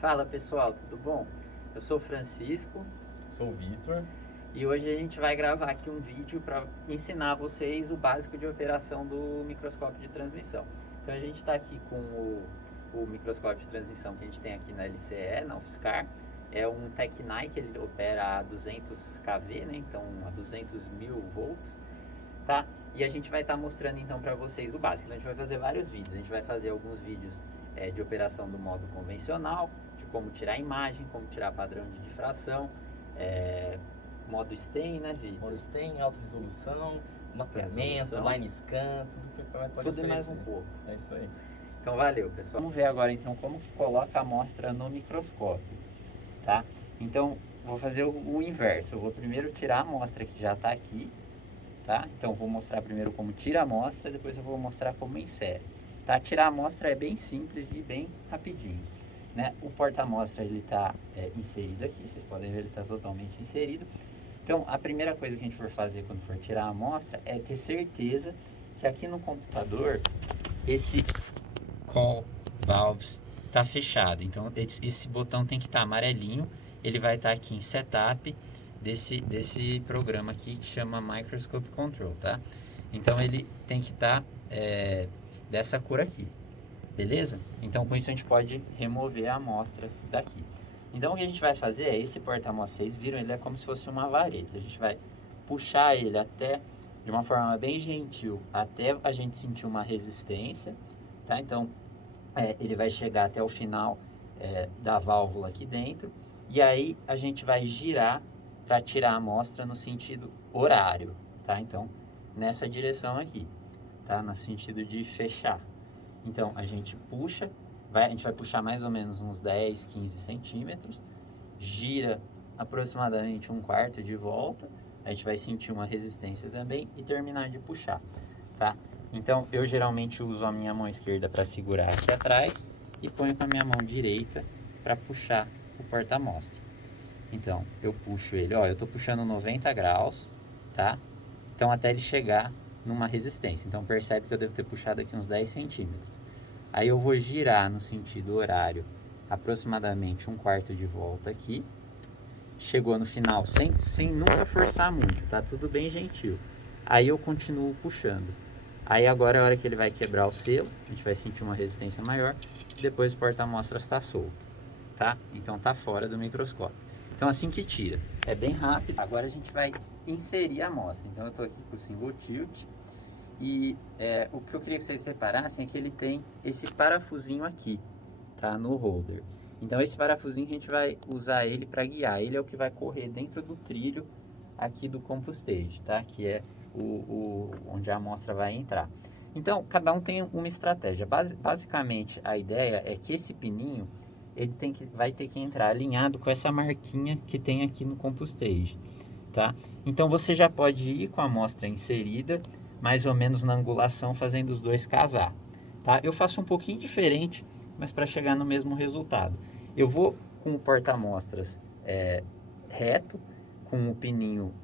Fala pessoal, tudo bom? Eu sou o Francisco Sou o Vitor. e hoje a gente vai gravar aqui um vídeo para ensinar vocês o básico de operação do microscópio de transmissão. Então a gente está aqui com o microscópio de transmissão que a gente tem aqui na LCE, na UFSCar. É um Tecnai que ele opera a 200 kV, né? Então a 200 mil volts, tá? E a gente vai estar mostrando então para vocês o básico. Então, a gente vai fazer vários vídeos. A gente vai fazer alguns vídeos de operação do modo convencional, de como tirar imagem, como tirar padrão de difração, modo STEM, né, Vitor? Modo STEM, alta resolução, mapeamento, line scan, tudo que pode tudo oferecer. E mais um pouco. É isso aí. Então valeu, pessoal. Vamos ver agora então como que coloca a amostra no microscópio, tá? Então vou fazer o inverso. Eu vou primeiro tirar a amostra que já está aqui, tá? Então vou mostrar primeiro como tira a amostra, depois eu vou mostrar como insere. Tá? Tirar a amostra é bem simples e bem rapidinho, né? O porta-amostra ele está inserido aqui, vocês podem ver, ele está totalmente inserido. Então a primeira coisa que a gente for fazer quando for tirar a amostra é ter certeza que aqui no computador esse call valves está fechado. Então esse botão tem que estar amarelinho, ele vai estar aqui em setup desse programa aqui que chama Microscope Control, tá? Então ele tem que estar dessa cor aqui, beleza? Então com isso a gente pode remover a amostra daqui. Então o que a gente vai fazer é esse porta-amostra, vocês viram, ele é como se fosse uma vareta. A gente vai puxar ele até, de uma forma bem gentil, até a gente sentir uma resistência, tá? Então ele vai chegar até o final da válvula aqui dentro, e aí a gente vai girar para tirar a amostra no sentido horário, tá? Então nessa direção aqui, tá? No sentido de fechar. Então a gente puxa, a gente vai puxar mais ou menos uns 10, 15 centímetros, gira aproximadamente um quarto de volta, a gente vai sentir uma resistência também e terminar de puxar, tá? Então eu geralmente uso a minha mão esquerda para segurar aqui atrás e ponho com a minha mão direita para puxar o porta-amostra. Então eu puxo ele, ó, eu tô puxando 90 graus, tá? Então até ele chegar numa resistência. Então percebe que eu devo ter puxado aqui uns 10 centímetros. Aí eu vou girar no sentido horário aproximadamente um quarto de volta aqui. Chegou no final sem nunca forçar muito, tá? Tudo bem gentil. Aí eu continuo puxando. Aí agora é a hora que ele vai quebrar o selo, a gente vai sentir uma resistência maior. Depois o porta-amostras está solto, tá? Então tá fora do microscópio. Então assim que tira, é bem rápido. Agora a gente vai inserir a amostra. Então eu estou aqui com o single tilt. E o que eu queria que vocês reparassem é que ele tem esse parafusinho aqui, tá? No holder. Então esse parafusinho a gente vai usar ele para guiar. Ele é o que vai correr dentro do trilho aqui do CompuStage, tá? Que é onde a amostra vai entrar. Então cada um tem uma estratégia. Basicamente a ideia é que esse pininho ele vai ter que entrar alinhado com essa marquinha que tem aqui no CompuStage, tá? Então você já pode ir com a amostra inserida mais ou menos na angulação, fazendo os dois casar, tá? Eu faço um pouquinho diferente, mas para chegar no mesmo resultado. Eu vou com o porta-amostras reto, com o pininho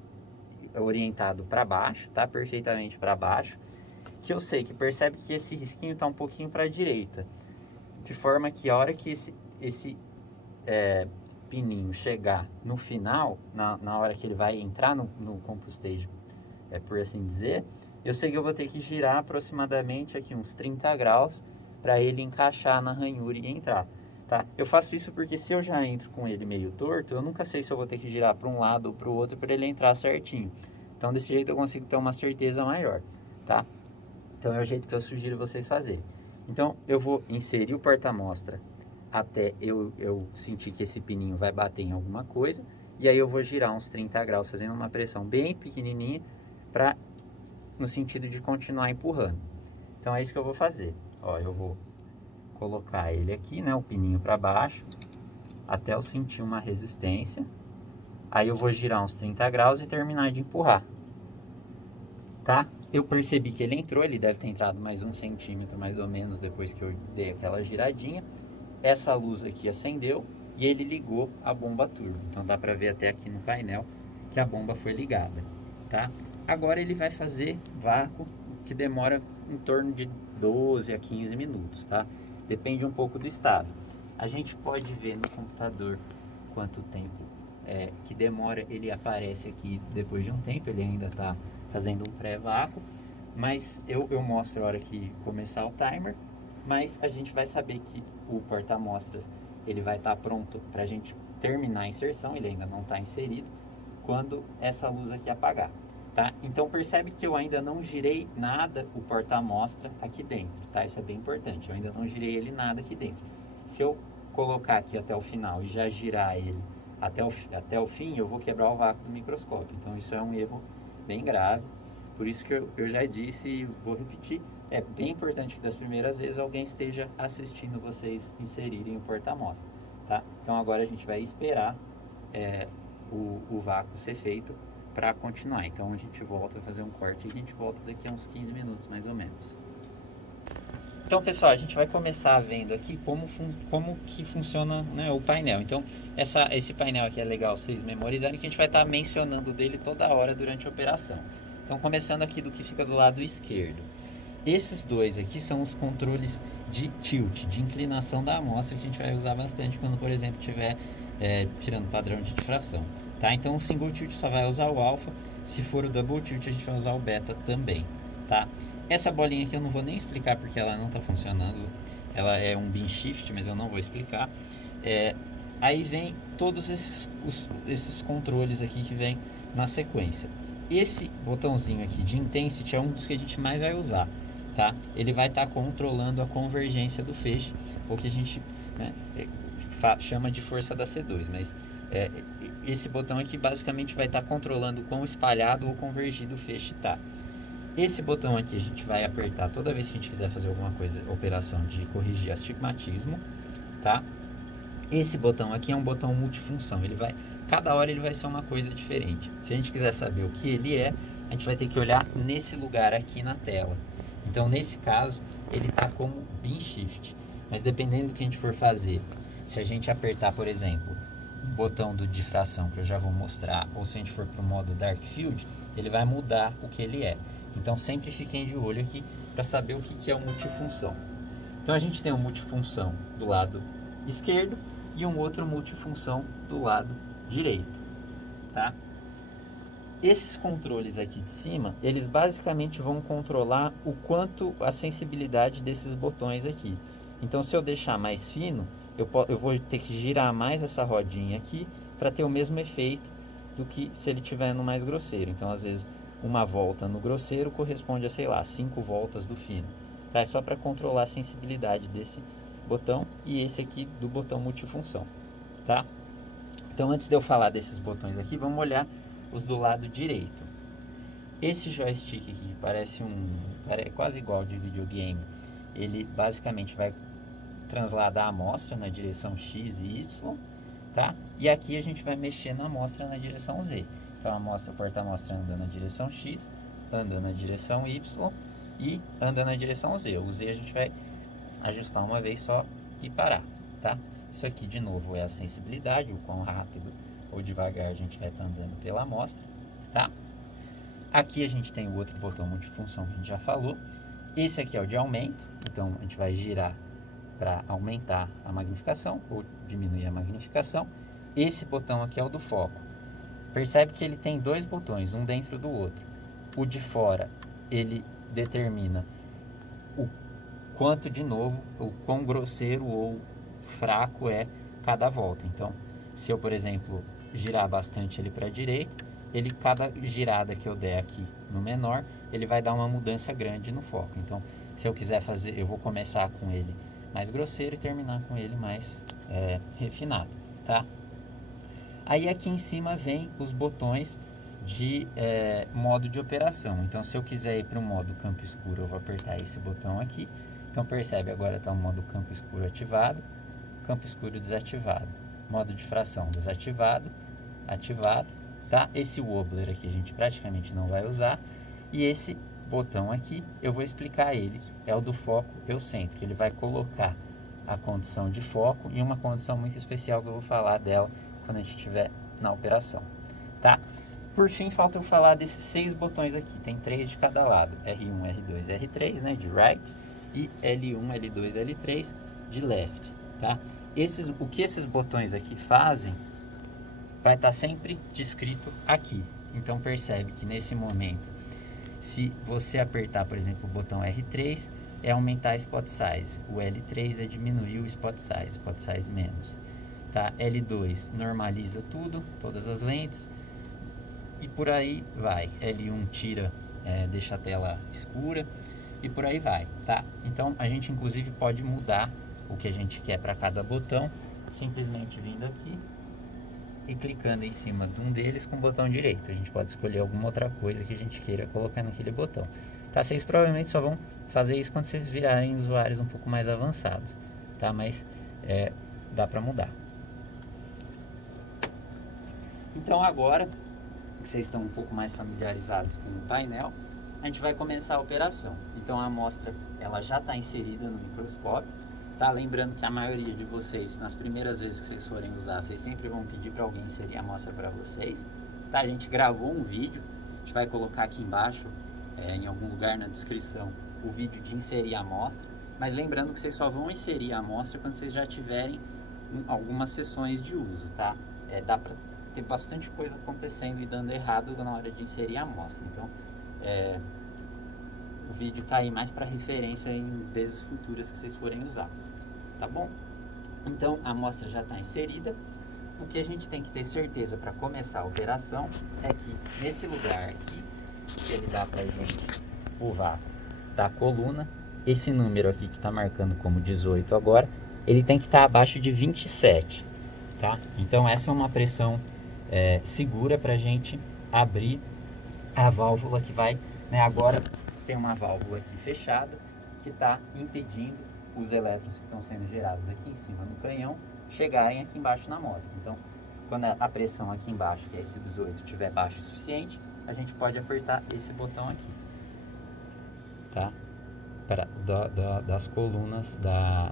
orientado para baixo, tá? Perfeitamente para baixo, que eu sei que percebe que esse risquinho está um pouquinho para a direita, de forma que a hora que esse pininho chegar no final, na hora que ele vai entrar no CompuStage, por assim dizer, eu sei que eu vou ter que girar aproximadamente aqui uns 30 graus para ele encaixar na ranhura e entrar, tá? Eu faço isso porque se eu já entro com ele meio torto, eu nunca sei se eu vou ter que girar para um lado ou para o outro para ele entrar certinho. Então desse jeito eu consigo ter uma certeza maior, tá? Então é o jeito que eu sugiro vocês fazerem. Então eu vou inserir o porta-amostra até eu sentir que esse pininho vai bater em alguma coisa, e aí eu vou girar uns 30 graus fazendo uma pressão bem pequenininha no sentido de continuar empurrando. Então é isso que eu vou fazer. Ó, eu vou colocar ele aqui, né, o pininho para baixo, até eu sentir uma resistência. Aí eu vou girar uns 30 graus e terminar de empurrar, tá? Eu percebi que ele entrou, ele deve ter entrado mais 1 centímetro mais ou menos depois que eu dei aquela giradinha. Essa luz aqui acendeu e ele ligou a bomba turbo. Então dá para ver até aqui no painel que a bomba foi ligada, tá? Agora ele vai fazer vácuo, que demora em torno de 12 a 15 minutos, tá? Depende um pouco do estado. A gente pode ver no computador quanto tempo que demora. Ele aparece aqui depois de um tempo, ele ainda está fazendo um pré-vácuo, mas eu mostro a hora que começar o timer, mas a gente vai saber que o porta-amostras ele vai estar pronto para a gente terminar a inserção, ele ainda não está inserido, quando essa luz aqui apagar. Tá? Então percebe que eu ainda não girei nada o porta-amostra aqui dentro, tá? Isso é bem importante, eu ainda não girei ele nada aqui dentro. Se eu colocar aqui até o final e já girar ele até o fim, eu vou quebrar o vácuo do microscópio. Então isso é um erro bem grave, por isso que eu já disse e vou repetir, é bem importante que das primeiras vezes alguém esteja assistindo vocês inserirem o porta-amostra, tá? Então agora a gente vai esperar o vácuo ser feito para continuar. Então a gente volta a fazer um corte e a gente volta daqui a uns 15 minutos mais ou menos. Então pessoal, a gente vai começar vendo aqui como que funciona, né, o painel. Então esse painel aqui é legal vocês memorizarem, que a gente vai estar mencionando dele toda hora durante a operação. Então começando aqui do que fica do lado esquerdo. Esses dois aqui são os controles de tilt, de inclinação da amostra, que a gente vai usar bastante quando, por exemplo, estiver tirando padrão de difração. Tá? Então o single tilt só vai usar o alfa, se for o double tilt a gente vai usar o beta também. Tá? Essa bolinha aqui eu não vou nem explicar porque ela não está funcionando, ela é um beam shift, mas eu não vou explicar. Aí vem todos esses controles aqui que vem na sequência. Esse botãozinho aqui de Intensity é um dos que a gente mais vai usar, tá? Ele vai estar controlando a convergência do feixe, ou que a gente, né, chama de força da C2, mas esse botão aqui basicamente vai estar controlando quão espalhado ou convergido o feixe está. Esse botão aqui a gente vai apertar toda vez que a gente quiser fazer alguma coisa, operação de corrigir astigmatismo, tá? Esse botão aqui é um botão multifunção, cada hora ele vai ser uma coisa diferente. Se a gente quiser saber o que ele é, a gente vai ter que olhar nesse lugar aqui na tela. Então nesse caso, ele está como beam shift, mas dependendo do que a gente for fazer, se a gente apertar, por exemplo, o botão do difração, que eu já vou mostrar, ou se a gente for para o modo Dark Field, ele vai mudar o que ele é. Então sempre fiquem de olho aqui para saber o que é o multifunção. Então a gente tem um multifunção do lado esquerdo e um outro multifunção do lado direito, tá? Esses controles aqui de cima, eles basicamente vão controlar o quanto a sensibilidade desses botões aqui. Então se eu deixar mais fino, eu vou ter que girar mais essa rodinha aqui para ter o mesmo efeito do que se ele estiver no mais grosseiro. Então às vezes uma volta no grosseiro corresponde a, sei lá, 5 voltas do fino. Tá? É só para controlar a sensibilidade desse botão e esse aqui do botão multifunção, tá? Então antes de eu falar desses botões aqui, vamos olhar os do lado direito. Esse joystick aqui parece quase igual de videogame. Ele basicamente vai transladar a amostra na direção X e Y, tá? E aqui a gente vai mexer na amostra na direção Z. Então a amostra, o porta-amostra anda na direção X, anda na direção Y e anda na direção Z. O Z a gente vai ajustar uma vez só e parar, tá? Isso aqui de novo é a sensibilidade, o quão rápido ou devagar a gente vai estar andando pela amostra, tá? Aqui a gente tem o outro botão multifunção que a gente já falou. Esse aqui é o de aumento, então a gente vai girar para aumentar a magnificação ou diminuir a magnificação. Esse botão aqui é o do foco. Percebe que ele tem dois botões, um dentro do outro. O de fora, ele determina o quanto, de novo, o quão grosseiro ou fraco é cada volta. Então, se eu, por exemplo, girar bastante ele para a direita, cada girada que eu der aqui no menor, ele vai dar uma mudança grande no foco. Então, se eu quiser fazer, eu vou começar com ele mais grosseiro e terminar com ele mais refinado, tá? Aí aqui em cima vem os botões de modo de operação. Então se eu quiser ir para o modo campo escuro, eu vou apertar esse botão aqui. Então percebe, agora está o modo campo escuro ativado, campo escuro desativado. Modo de fração desativado, ativado, tá? Esse wobbler aqui a gente praticamente não vai usar. E esse botão aqui, eu vou explicar ele, é o do foco eucêntrico. Ele vai colocar a condição de foco em uma condição muito especial que eu vou falar dela quando a gente estiver na operação, tá? Por fim, falta eu falar desses 6 botões aqui, tem 3 de cada lado, R1, R2, R3, né, de right, e L1, L2, L3 de left, tá? o que esses botões aqui fazem vai estar sempre descrito aqui. Então percebe que nesse momento, se você apertar, por exemplo, o botão R3, é aumentar a spot size. O L3 é diminuir o spot size menos. Tá? L2 normaliza tudo, todas as lentes. E por aí vai. L1 tira, deixa a tela escura. E por aí vai, tá? Então a gente inclusive pode mudar o que a gente quer para cada botão, simplesmente vindo aqui e clicando em cima de um deles com o botão direito. A gente pode escolher alguma outra coisa que a gente queira colocar naquele botão. Tá? Vocês provavelmente só vão fazer isso quando vocês virarem usuários um pouco mais avançados, tá? Mas dá para mudar. Então agora que vocês estão um pouco mais familiarizados com o painel, a gente vai começar a operação. Então a amostra ela já está inserida no microscópio, tá? Lembrando que a maioria de vocês, nas primeiras vezes que vocês forem usar, vocês sempre vão pedir para alguém inserir a amostra para vocês, tá? A gente gravou um vídeo, a gente vai colocar aqui embaixo, em algum lugar na descrição, o vídeo de inserir a amostra, mas lembrando que vocês só vão inserir a amostra quando vocês já tiverem algumas sessões de uso, tá? Dá para ter bastante coisa acontecendo e dando errado na hora de inserir a amostra, então o vídeo está aí mais para referência em vezes futuras que vocês forem usar, tá bom? Então a amostra já está inserida. O que a gente tem que ter certeza para começar a operação é que nesse lugar aqui, que ele dá para a gente curvar da coluna, esse número aqui que está marcando como 18 agora, ele tem que estar abaixo de 27, tá? Então essa é uma pressão segura para a gente abrir a válvula que vai, agora tem uma válvula aqui fechada que está impedindo os elétrons que estão sendo gerados aqui em cima no canhão chegarem aqui embaixo na amostra. Então, quando a pressão aqui embaixo, que é esse 18, estiver baixa o suficiente, a gente pode apertar esse botão aqui, tá? Das colunas,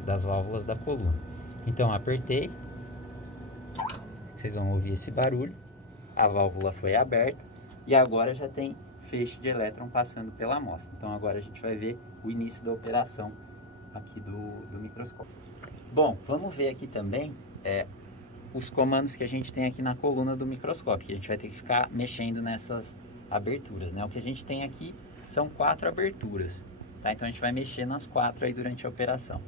das válvulas da coluna. Então, apertei, vocês vão ouvir esse barulho, a válvula foi aberta. E agora já tem feixe de elétron passando pela amostra. Então agora a gente vai ver o início da operação aqui do microscópio. Bom, vamos ver aqui também os comandos que a gente tem aqui na coluna do microscópio, que a gente vai ter que ficar mexendo nessas aberturas, né? O que a gente tem aqui são 4 aberturas, tá? Então a gente vai mexer nas 4 aí durante a operação.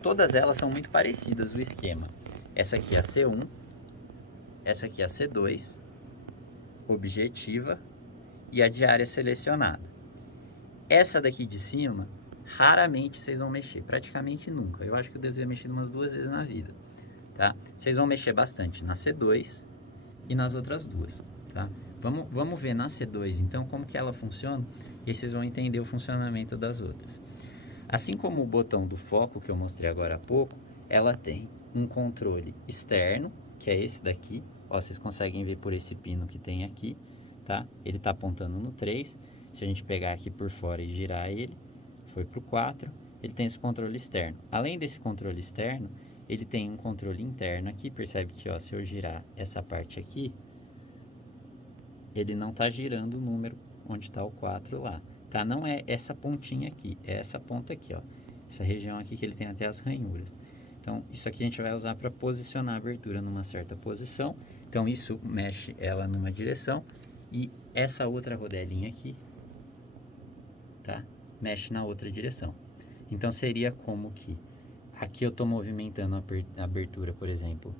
Todas elas são muito parecidas o esquema. Essa aqui é a C1, essa aqui é a C2, objetiva e a de área selecionada. Essa daqui de cima, raramente vocês vão mexer, praticamente nunca. Eu acho que eu devo ter mexido umas 2 vezes na vida, tá? Vocês vão mexer bastante na C2 e nas outras duas, tá? Vamos ver na C2, então, como que ela funciona, e aí vocês vão entender o funcionamento das outras. Assim como o botão do foco, que eu mostrei agora há pouco, ela tem um controle externo, que é esse daqui. Ó, vocês conseguem ver por esse pino que tem aqui, tá? Ele tá apontando no 3. Se a gente pegar aqui por fora e girar ele, foi pro 4. Ele tem esse controle externo. Além desse controle externo, ele tem um controle interno aqui. Percebe que, ó, se eu girar essa parte aqui, ele não tá girando o número onde tá o 4 lá, tá? Não é essa pontinha aqui, é essa ponta aqui, ó. Essa região aqui que ele tem até as ranhuras. Então, isso aqui a gente vai usar para posicionar a abertura numa certa posição. Então, isso mexe ela numa direção. E essa outra rodelinha aqui, tá? Mexe na outra direção. Então, seria como que aqui eu estou movimentando a abertura, por exemplo,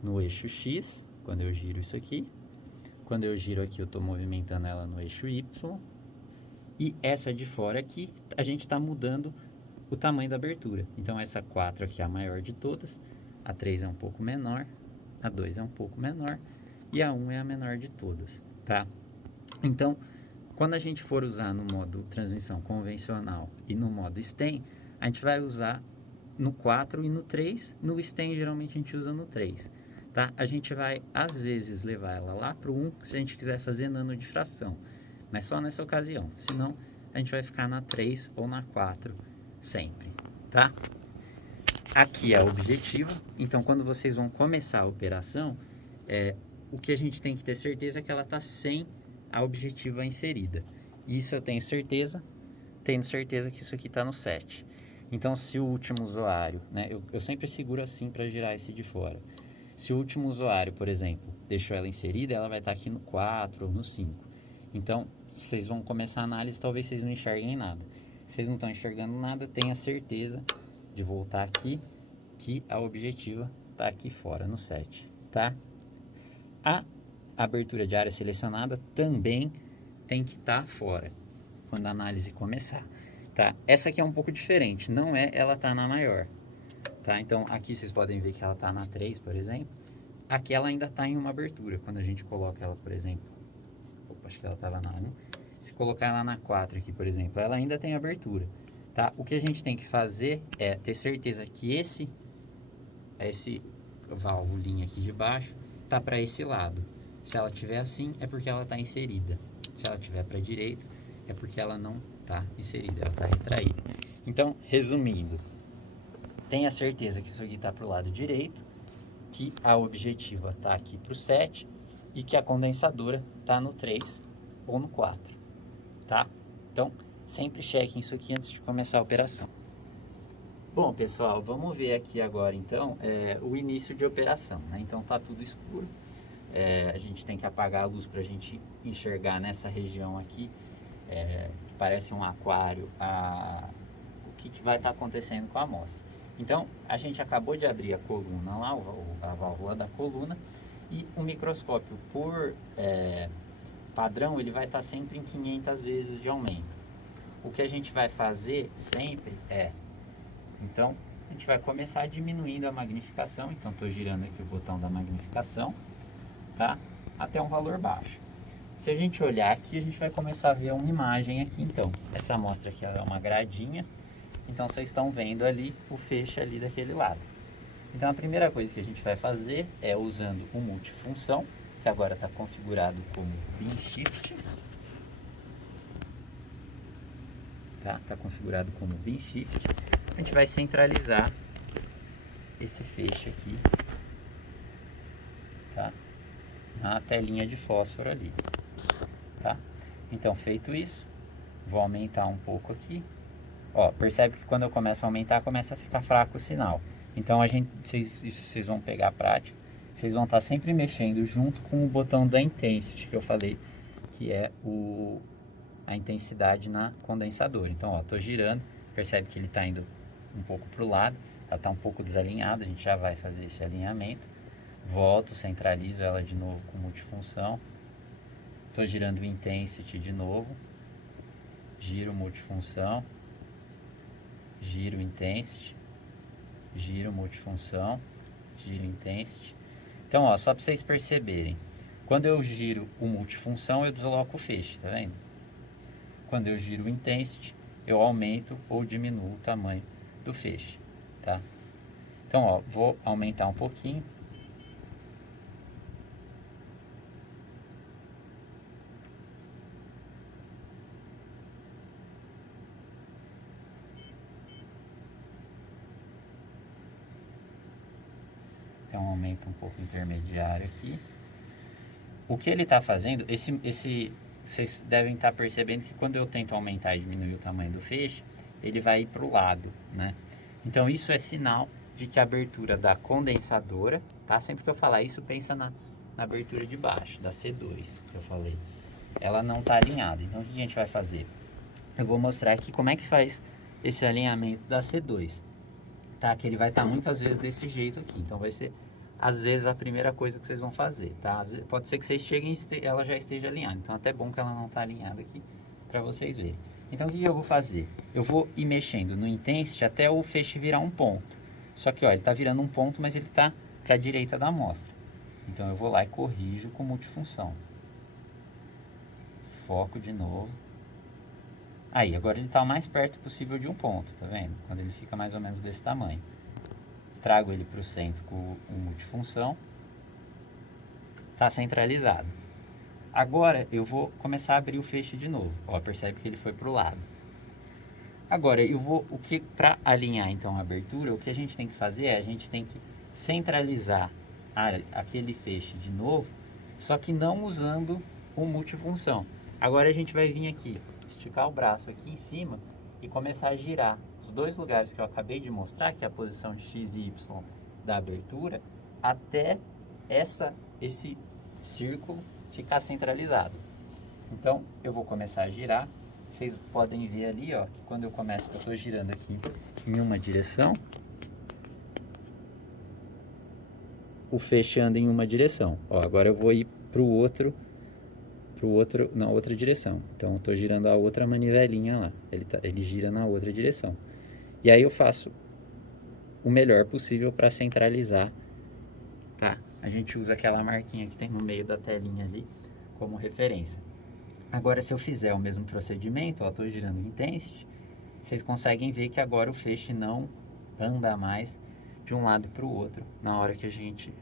no eixo X, quando eu giro isso aqui. Quando eu giro aqui, eu estou movimentando ela no eixo Y. E essa de fora aqui, a gente está mudando o tamanho da abertura. Então essa 4 aqui é a maior de todas, a 3 é um pouco menor, a 2 é um pouco menor e a 1 é a menor de todas, tá? Então, quando a gente for usar no modo transmissão convencional e no modo stem, a gente vai usar no 4 e no 3, no stem geralmente a gente usa no 3, tá? A gente vai às vezes levar ela lá para o 1 se a gente quiser fazer nanodifração, mas só nessa ocasião, senão a gente vai ficar na 3 ou na 4 sempre, tá? Aqui é a objetiva. Então, quando vocês vão começar a operação, o que a gente tem que ter certeza é que ela está sem a objetiva inserida. Isso eu tenho certeza, tendo certeza que isso aqui está no 7. Então, se o último usuário, né, eu sempre seguro assim para girar esse de fora. Se o último usuário, por exemplo, deixou ela inserida, ela vai estar aqui no 4 ou no 5. Então, vocês vão começar a análise, talvez vocês não enxerguem nada. Se vocês não estão enxergando nada, tenha certeza de voltar aqui, que a objetiva está aqui fora, no 7, tá? A abertura de área selecionada também tem que estar fora, quando a análise começar, tá? Essa aqui é um pouco diferente, não é ela tá na maior, tá? Então, aqui vocês podem ver que ela tá na 3, por exemplo. Aqui ela ainda tá em uma abertura, quando a gente coloca ela, por exemplo, opa, acho que ela tava na 1. Se colocar ela na 4 aqui, por exemplo, ela ainda tem abertura, tá? O que a gente tem que fazer é ter certeza que esse válvulinha aqui de baixo tá para esse lado. Se ela tiver assim, é porque ela tá inserida. Se ela tiver para a direita, é porque ela não tá inserida, ela tá retraída. Então, resumindo, tenha certeza que isso aqui tá pro lado direito, que a objetiva tá aqui pro 7 e que a condensadora tá no 3 ou no 4, tá? Então, sempre chequem isso aqui antes de começar a operação. Bom, pessoal, vamos ver aqui agora, então, o início de operação, né? Então, tá tudo escuro. A gente tem que apagar a luz para a gente enxergar nessa região aqui, que parece um aquário, o que vai estar acontecendo com a amostra. Então, a gente acabou de abrir a coluna lá, a válvula da coluna, e o microscópio, por padrão, ele vai estar sempre em 500 vezes de aumento. O que a gente vai fazer sempre então, a gente vai começar diminuindo a magnificação. Então, estou girando aqui o botão da magnificação, tá? Até um valor baixo. Se a gente olhar aqui, a gente vai começar a ver uma imagem aqui, então. Essa amostra aqui é uma gradinha. Então, vocês estão vendo ali o feixe ali daquele lado. Então, a primeira coisa que a gente vai fazer é usando o multifunção, que agora está configurado como Beam Shift. Tá? Está configurado como Beam Shift. A gente vai centralizar esse feixe aqui, tá? Na telinha de fósforo ali, tá? Então, feito isso, vou aumentar um pouco aqui. Ó, percebe que quando eu começo a aumentar, começa a ficar fraco o sinal. Então, vocês vão pegar a prática, vocês vão estar sempre mexendo junto com o botão da Intensity, que eu falei, que é a intensidade na condensadora. Então, ó, tô girando, percebe que ele está indo um pouco para o lado, ela está um pouco desalinhada, a gente já vai fazer esse alinhamento. Volto, centralizo ela de novo com multifunção. Estou girando o Intensity de novo. Giro multifunção. Giro Intensity. Giro multifunção. Giro Intensity. Então, ó, só para vocês perceberem. Quando eu giro o multifunção, eu desloco o feixe, tá vendo? Quando eu giro o Intensity, eu aumento ou diminuo o tamanho do feixe, tá? Então, ó, vou aumentar um pouquinho. Então, aumenta um pouco intermediário aqui. O que ele está fazendo, vocês devem estar percebendo que quando eu tento aumentar e diminuir o tamanho do feixe, ele vai ir para o lado, né? Então, isso é sinal de que a abertura da condensadora, tá? Sempre que eu falar isso, pensa na abertura de baixo, da C2, que eu falei. Ela não está alinhada. Então, o que a gente vai fazer? Eu vou mostrar aqui como é que faz esse alinhamento da C2, tá? Que ele vai estar muitas vezes desse jeito aqui. Então, vai ser, às vezes, a primeira coisa que vocês vão fazer, tá? Pode ser que vocês cheguem e ela já esteja alinhada. Então, até bom que ela não está alinhada aqui, para vocês verem. Então, o que eu vou fazer? Eu vou ir mexendo no Intensity até o feixe virar um ponto. Só que, ó, ele está virando um ponto, mas ele está para a direita da amostra. Então, eu vou lá e corrijo com multifunção. Foco de novo. Aí, agora ele está o mais perto possível de um ponto, tá vendo? Quando ele fica mais ou menos desse tamanho. Trago ele para o centro com o multifunção. Está centralizado. Agora eu vou começar a abrir o feixe de novo. Ó, percebe que ele foi para o lado. Agora eu vou, para alinhar então a abertura, o que a gente tem que fazer é a gente tem que centralizar aquele feixe de novo, só que não usando o multifunção. Agora a gente vai vir aqui, esticar o braço aqui em cima e começar a girar os dois lugares que eu acabei de mostrar, que é a posição de X e Y da abertura, até esse círculo ficar centralizado. Então, eu vou começar a girar. Vocês podem ver ali, ó, que quando eu começo, eu estou girando aqui em uma direção, o feixe anda em uma direção. Ó, agora eu vou ir na outra direção. Então, eu estou girando a outra manivelinha lá. Ele gira na outra direção. E aí eu faço o melhor possível para centralizar, tá? A gente usa aquela marquinha que tem no meio da telinha ali como referência. Agora, se eu fizer o mesmo procedimento, ó, estou girando o Intensity, vocês conseguem ver que agora o feixe não anda mais de um lado para o outro na hora que a gente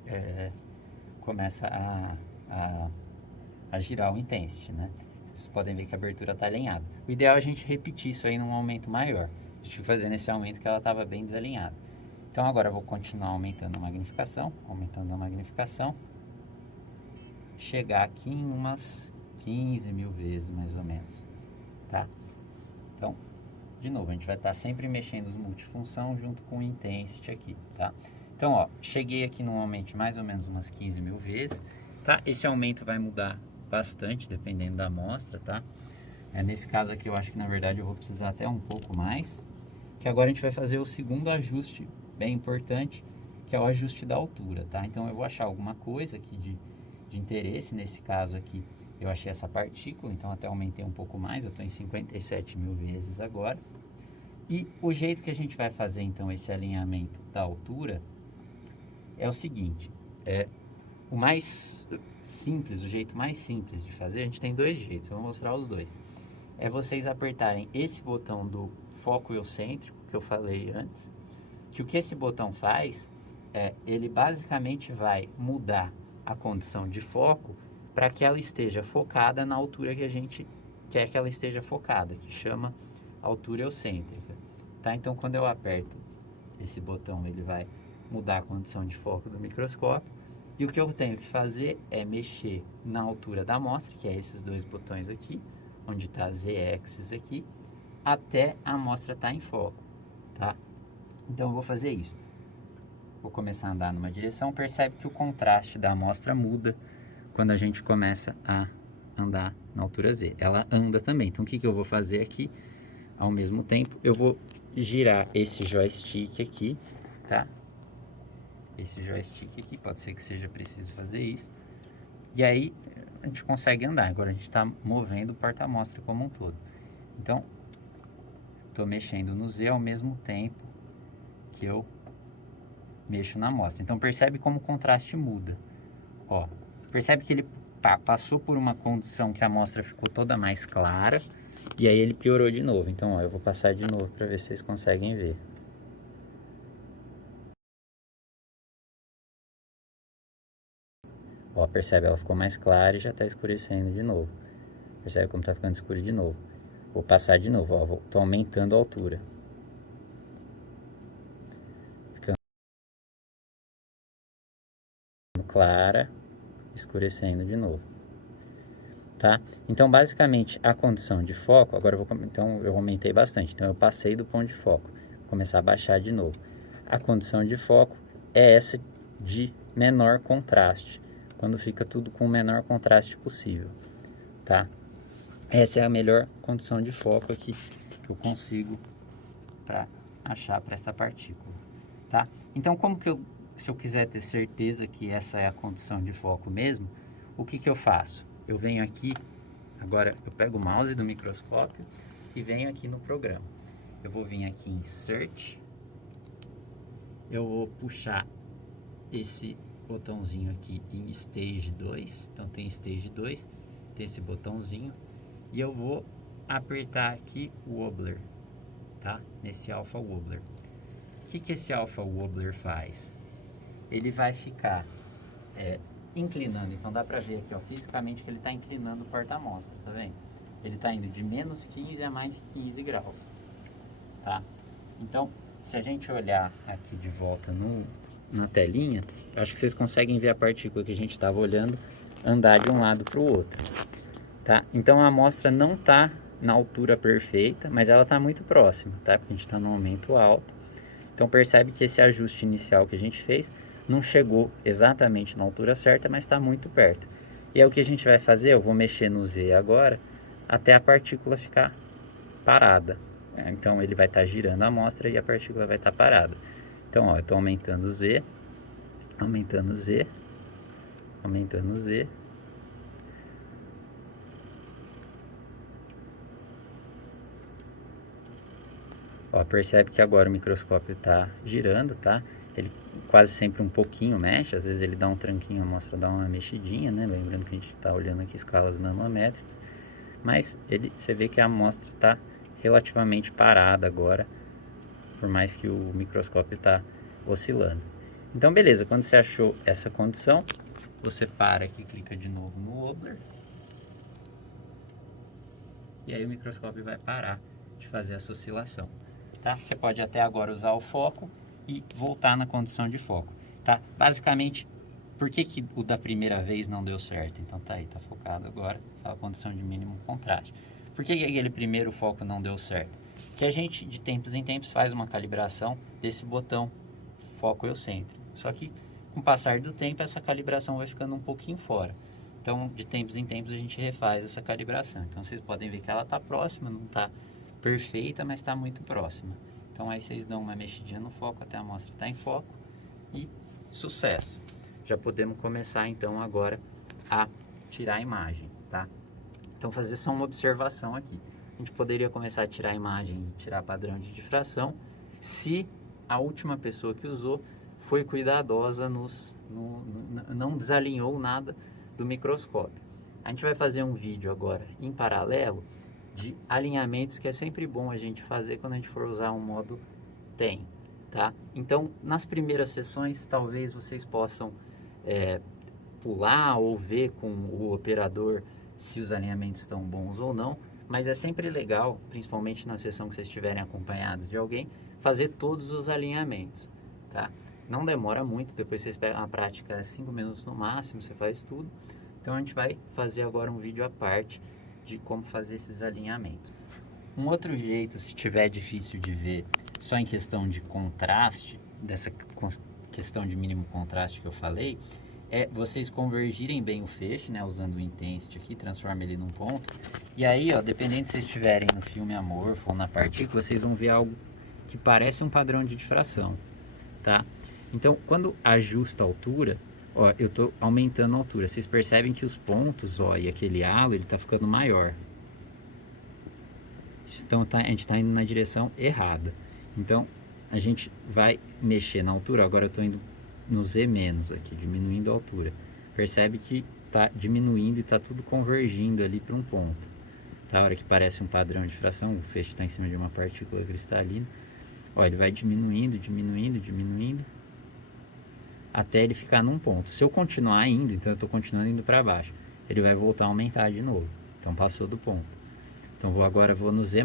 começa a girar o Intensity, né? Vocês podem ver que a abertura está alinhada. O ideal é a gente repetir isso aí num aumento maior. Estive fazendo esse aumento que ela estava bem desalinhada. Então agora eu vou continuar aumentando a magnificação, chegar aqui em umas 15 mil vezes mais ou menos, tá? Então, de novo, a gente vai estar sempre mexendo os multifunção junto com o Intensity aqui, tá? Então, ó, cheguei aqui num aumento mais ou menos umas 15 mil vezes, tá? Esse aumento vai mudar bastante dependendo da amostra, tá? Nesse caso aqui eu acho que na verdade eu vou precisar até um pouco mais, que agora a gente vai fazer o segundo ajuste bem importante, que é o ajuste da altura, tá? Então eu vou achar alguma coisa aqui de interesse. Nesse caso aqui eu achei essa partícula, então até aumentei um pouco mais, eu estou em 57 mil vezes agora. E o jeito que a gente vai fazer então esse alinhamento da altura é o seguinte, o mais simples, o jeito mais simples de fazer, a gente tem dois jeitos, eu vou mostrar os dois. É vocês apertarem esse botão do foco excêntrico que eu falei antes, que o que esse botão faz ele basicamente vai mudar a condição de foco para que ela esteja focada na altura que a gente quer que ela esteja focada, que chama altura excêntrica, tá? Então quando eu aperto esse botão, ele vai mudar a condição de foco do microscópio, e o que eu tenho que fazer é mexer na altura da amostra, que é esses dois botões aqui, onde está a Z-axis aqui, até a amostra estar em foco, tá? Então eu vou fazer isso. Vou começar a andar numa direção, percebe que o contraste da amostra muda quando a gente começa a andar na altura Z. Ela anda também, então o que eu vou fazer aqui? Ao mesmo tempo, eu vou girar esse joystick aqui, tá? Esse joystick aqui, pode ser que seja preciso fazer isso. E aí, a gente consegue andar. Agora a gente está movendo o porta-amostra como um todo. Então, estou mexendo no Z ao mesmo tempo que eu mexo na amostra. Então, percebe como o contraste muda. Ó, percebe que ele passou por uma condição que a amostra ficou toda mais clara, e aí ele piorou de novo. Então, ó, eu vou passar de novo para ver se vocês conseguem ver. Ó, percebe, ela ficou mais clara e já está escurecendo de novo. Percebe como está ficando escuro de novo. Vou passar de novo, ó, tô aumentando a altura. Ficando clara, escurecendo de novo. Tá? Então, basicamente, a condição de foco, agora então eu aumentei bastante, então eu passei do ponto de foco, vou começar a baixar de novo. A condição de foco é essa de menor contraste, quando fica tudo com o menor contraste possível, tá? Essa é a melhor condição de foco aqui que eu consigo para achar para essa partícula, tá? Então, se eu quiser ter certeza que essa é a condição de foco mesmo, o que eu faço? Eu venho aqui, agora eu pego o mouse do microscópio e venho aqui no programa. Eu vou vir aqui em Search, eu vou puxar esse botãozinho aqui em Stage 2, então tem Stage 2, tem esse botãozinho, e eu vou apertar aqui o Wobbler, tá? Nesse Alpha Wobbler. O que esse Alpha Wobbler faz? Ele vai ficar inclinando, então dá pra ver aqui, ó, fisicamente que ele está inclinando o porta-amostra, tá vendo? Ele está indo de menos 15 a mais 15 graus, tá? Então, se a gente olhar aqui de volta na telinha, acho que vocês conseguem ver a partícula que a gente estava olhando andar de um lado para o outro, tá? Então a amostra não está na altura perfeita, mas ela está muito próxima, tá? Porque a gente está no aumento alto. Então percebe que esse ajuste inicial que a gente fez não chegou exatamente na altura certa, mas está muito perto. E é o que a gente vai fazer, eu vou mexer no Z agora, até a partícula ficar parada. Então ele vai estar girando a amostra e a partícula vai estar parada. Então, ó, eu estou aumentando o Z, aumentando o Z, aumentando o Z. Ó, percebe que agora o microscópio está girando, tá? Ele quase sempre um pouquinho mexe, às vezes ele dá um tranquinho, a amostra dá uma mexidinha, né? Lembrando que a gente está olhando aqui escalas nanométricas. Mas você vê que a amostra está relativamente parada agora, por mais que o microscópio está oscilando. Então, beleza, quando você achou essa condição, você para aqui, clica de novo no Wobbler. E aí o microscópio vai parar de fazer essa oscilação. Tá? Você pode até agora usar o foco e voltar na condição de foco. Tá? Basicamente, por que o da primeira vez não deu certo? Então tá aí, tá focado agora, a condição de mínimo contraste. Por que aquele primeiro foco não deu certo? Que a gente, de tempos em tempos, faz uma calibração desse botão foco eucêntrico. Só que, com o passar do tempo, essa calibração vai ficando um pouquinho fora. Então, de tempos em tempos, a gente refaz essa calibração. Então, vocês podem ver que ela está próxima, não está perfeita, mas está muito próxima. Então, aí vocês dão uma mexidinha no foco até a amostra estar em foco e sucesso. Já podemos começar, então, agora a tirar a imagem, tá? Então, fazer só uma observação aqui. A gente poderia começar a tirar a imagem e tirar padrão de difração se a última pessoa que usou foi cuidadosa, não desalinhou nada do microscópio. A gente vai fazer um vídeo agora em paralelo de alinhamentos, que é sempre bom a gente fazer quando a gente for usar um modo TEM, tá? Então, nas primeiras sessões, talvez vocês possam pular ou ver com o operador se os alinhamentos estão bons ou não, mas é sempre legal, principalmente na sessão que vocês estiverem acompanhados de alguém, fazer todos os alinhamentos, tá? Não demora muito, depois vocês pegam a prática 5 minutos no máximo, você faz tudo. Então a gente vai fazer agora um vídeo à parte de como fazer esses alinhamentos. Um outro jeito, se tiver difícil de ver só em questão de contraste, dessa questão de mínimo contraste que eu falei, é vocês convergirem bem o feixe, né, usando o Intensity aqui, transforma ele num ponto. E aí, ó, dependendo se vocês estiverem no filme amorfo ou na partícula, vocês vão ver algo que parece um padrão de difração, tá? Então, quando ajusta a altura, ó, eu tô aumentando a altura. Vocês percebem que os pontos, ó, e aquele halo, ele tá ficando maior. Então, a gente tá indo na direção errada. Então, a gente vai mexer na altura. Agora eu tô indo no Z- aqui, diminuindo a altura. Percebe que tá diminuindo e tá tudo convergindo ali para um ponto. Tá? A hora que parece um padrão de difração, o feixe está em cima de uma partícula cristalina. Ó, ele vai diminuindo, diminuindo, diminuindo, até ele ficar num ponto. Se eu continuar indo, então eu estou continuando indo para baixo, ele vai voltar a aumentar de novo. Então passou do ponto. Então agora vou no Z+.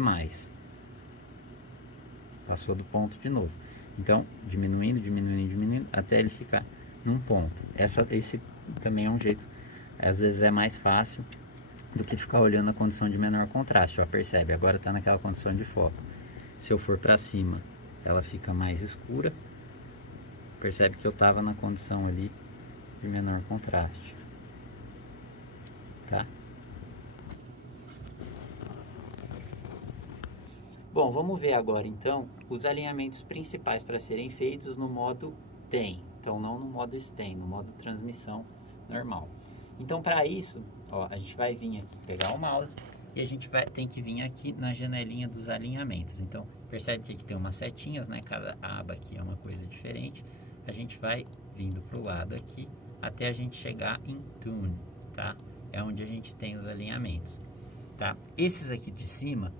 Passou do ponto de novo. Então diminuindo, diminuindo, diminuindo, até ele ficar num ponto. Esse também é um jeito, às vezes é mais fácil do que ficar olhando a condição de menor contraste. Ó, percebe? Agora está naquela condição de foco. Se eu for para cima, ela fica mais escura. Percebe que eu estava na condição ali de menor contraste, tá? Bom, vamos ver agora então os alinhamentos principais para serem feitos no modo TEM. Então não no modo STEM, no modo transmissão normal. Então para isso, ó, a gente vai vir aqui pegar o mouse e a gente tem que vir aqui na janelinha dos alinhamentos. Então percebe que aqui tem umas setinhas, né? Cada aba aqui é uma coisa diferente. A gente vai vindo para o lado aqui até a gente chegar em Tune, tá? É onde a gente tem os alinhamentos, tá? Esses aqui de cima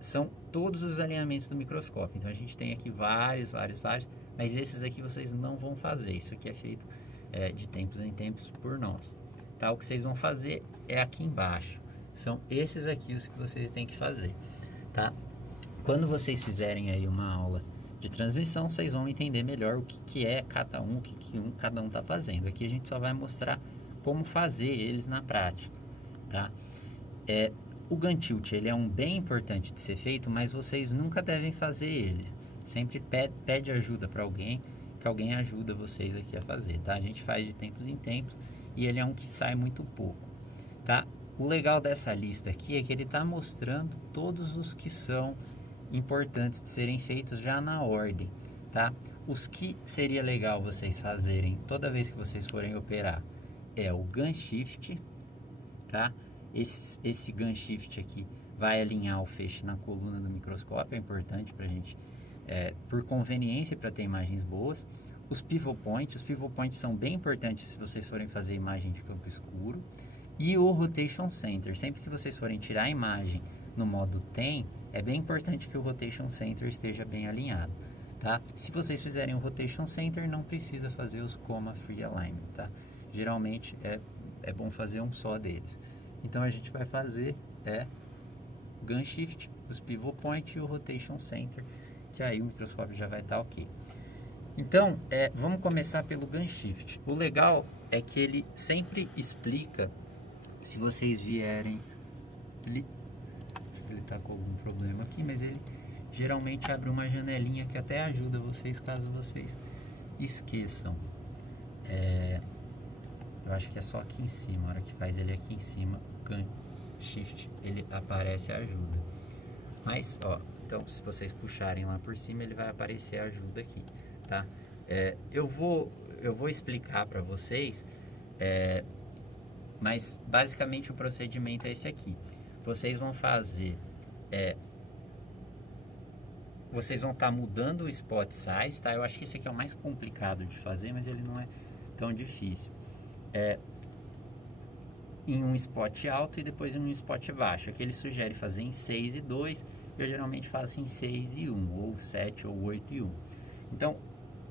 são todos os alinhamentos do microscópio. Então a gente tem aqui vários, mas esses aqui vocês não vão fazer. Isso aqui é feito de tempos em tempos por nós, tá? O que vocês vão fazer é aqui embaixo. São esses aqui os que vocês têm que fazer, tá? Quando vocês fizerem aí uma aula de transmissão, vocês vão entender melhor o que é cada um, cada um está fazendo. Aqui a gente só vai mostrar como fazer eles na prática, tá? O gun tilt, ele é um bem importante de ser feito, mas vocês nunca devem fazer ele. Sempre pede ajuda para alguém, que alguém ajuda vocês aqui a fazer, tá? A gente faz de tempos em tempos e ele é um que sai muito pouco, tá? O legal dessa lista aqui é que ele está mostrando todos os que são importantes de serem feitos já na ordem, tá? Os que seria legal vocês fazerem toda vez que vocês forem operar é o gun shift, tá? Esse gun shift aqui vai alinhar o feixe na coluna do microscópio, é importante para a gente, por conveniência, para ter imagens boas. Os pivot points são bem importantes se vocês forem fazer imagem de campo escuro. E o rotation center, sempre que vocês forem tirar a imagem no modo TEM, é bem importante que o rotation center esteja bem alinhado, tá? Se vocês fizerem o rotation center, não precisa fazer os comma free alignment, tá? Geralmente é bom fazer um só deles. Então a gente vai fazer gun shift, os pivot point e o rotation center, que aí o microscópio já vai estar ok. Então, vamos começar pelo gun shift. O legal é que ele sempre explica, se vocês vierem, ele está com algum problema aqui, mas ele geralmente abre uma janelinha que até ajuda vocês caso vocês esqueçam. Eu acho que é só aqui em cima, a hora que faz ele aqui em cima, o gun shift, ele aparece a ajuda. Mas, ó, então se vocês puxarem lá por cima, ele vai aparecer a ajuda aqui, tá? Eu vou explicar para vocês, mas basicamente o procedimento é esse aqui. Vocês vão fazer, vocês vão estar mudando o spot size, tá? Eu acho que esse aqui é o mais complicado de fazer, mas ele não é tão difícil. Em um spot alto e depois em um spot baixo. Aqui ele sugere fazer em 6 e 2, eu geralmente faço em 6 e 1, ou 7 ou 8 e 1. Então,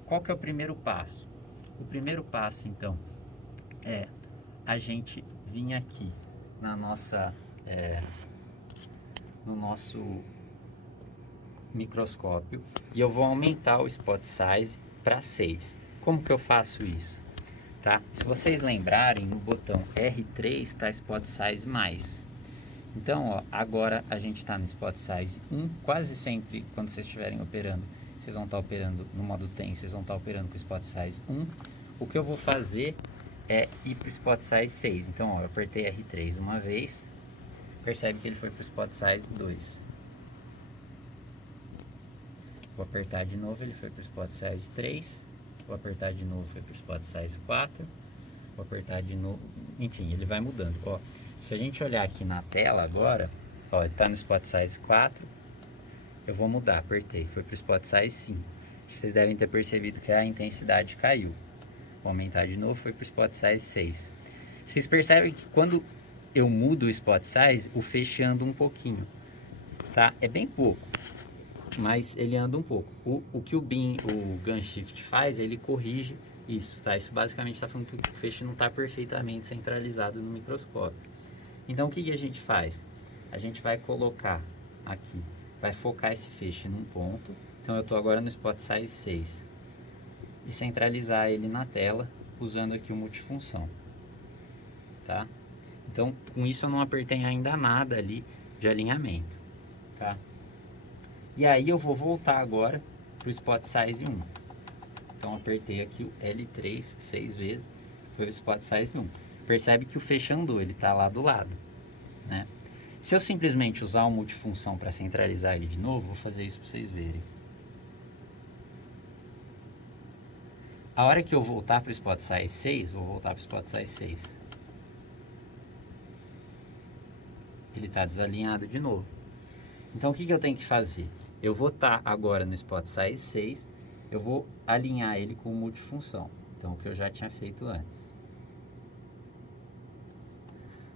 qual que é o primeiro passo? O primeiro passo, então, é a gente vir aqui na nossa, no nosso microscópio e eu vou aumentar o spot size para 6. Como que eu faço isso? Tá? Se vocês lembrarem, no botão R3 está Spot Size mais. Então, ó, agora a gente está no Spot Size 1. Quase sempre, quando vocês estiverem operando, vocês vão estar operando no modo TEM, vocês vão estar operando com o Spot Size 1. O que eu vou fazer é ir para o Spot Size 6. Então, ó, eu apertei R3 uma vez, percebe que ele foi para o Spot Size 2. Vou apertar de novo, ele foi para o Spot Size 3. Vou apertar de novo, foi para o Spot Size 4. Vou apertar de novo, enfim, ele vai mudando. Ó, se a gente olhar aqui na tela agora, ó, ele está no Spot Size 4. Eu vou mudar, apertei, foi para o Spot Size 5. Vocês devem ter percebido que a intensidade caiu. Vou aumentar de novo, foi para o Spot Size 6. Vocês percebem que quando eu mudo o Spot Size, o feixe anda um pouquinho, tá? É bem pouco, mas ele anda um pouco. O que o gun shift faz, ele corrige isso, tá? Isso basicamente está falando que o feixe não está perfeitamente centralizado no microscópio. Então o que a gente faz? A gente vai colocar aqui, vai focar esse feixe num ponto. Então eu estou agora no Spot Size 6 e centralizar ele na tela usando aqui o multifunção, tá? Então com isso eu não apertei ainda nada ali de alinhamento, tá? E aí eu vou voltar agora para o Spot Size 1. Então apertei aqui o L3 6 vezes, foi o Spot Size 1. Percebe que o feixe andou, ele está lá do lado, né? Se eu simplesmente usar o multifunção para centralizar ele de novo, vou fazer isso para vocês verem. A hora que eu voltar para o Spot Size 6, vou voltar para o Spot Size 6. Ele está desalinhado de novo. Então o que eu tenho que fazer? Eu vou estar agora no Spot Size 6, eu vou alinhar ele com multifunção, então o que eu já tinha feito antes.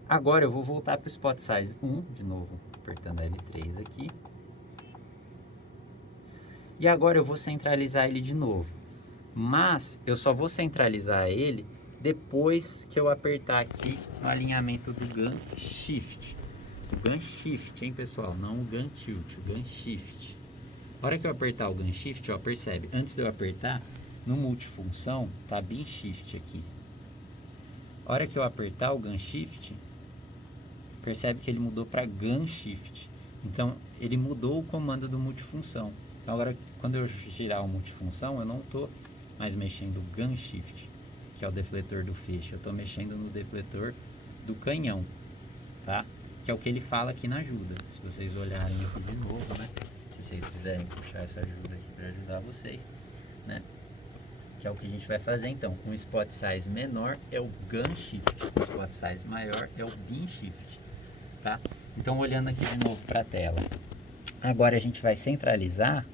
Agora eu vou voltar para o Spot Size 1, de novo, apertando L3 aqui. E agora eu vou centralizar ele de novo, mas eu só vou centralizar ele depois que eu apertar aqui no alinhamento do Gun Shift. O Gun Shift, hein, pessoal? Não o Gun Tilt, o Gun Shift. A hora que eu apertar o Gun Shift, ó, percebe? Antes de eu apertar, no multifunção, tá Bin Shift aqui. A hora que eu apertar o Gun Shift, percebe que ele mudou para Gun Shift. Então, ele mudou o comando do multifunção. Então, agora, quando eu girar o multifunção, eu não estou mais mexendo o Gun Shift, que é o defletor do feixe. Eu estou mexendo no defletor do canhão, tá? Que é o que ele fala aqui na ajuda. Se vocês olharem aqui de novo, né? Se vocês quiserem puxar essa ajuda aqui para ajudar vocês, né? Que é o que a gente vai fazer então. Com spot size menor é o Gun Shift, com spot size maior é o Bin Shift, tá? Então, olhando aqui de novo para a tela, agora a gente vai centralizar.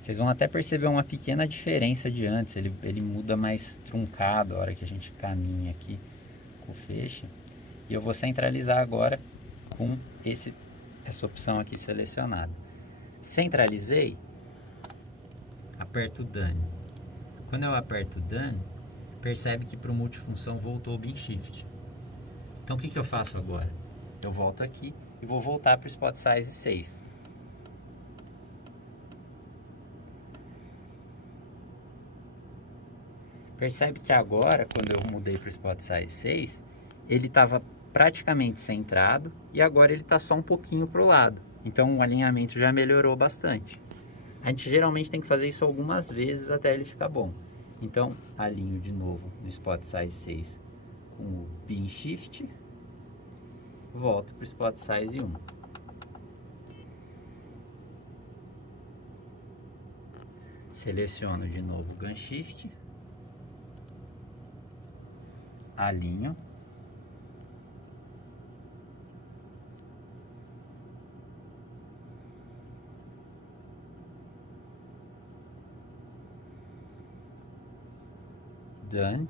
Vocês vão até perceber uma pequena diferença de antes. Ele muda mais truncado a hora que a gente caminha aqui com o feixe. E eu vou centralizar agora com essa opção aqui selecionada. Centralizei, aperto Done. Quando eu aperto Done, percebe que para o multifunção voltou o Bin Shift. Então, o que eu faço agora? Eu volto aqui e vou voltar para o Spot Size 6. Percebe que agora, quando eu mudei para o Spot Size 6, ele estava praticamente centrado e agora ele está só um pouquinho para o lado. Então o alinhamento já melhorou bastante. A gente geralmente tem que fazer isso algumas vezes até ele ficar bom. Então alinho de novo no Spot Size 6 com o Bin Shift, volto para o Spot Size 1. Seleciono de novo o Gun Shift, alinho, Done.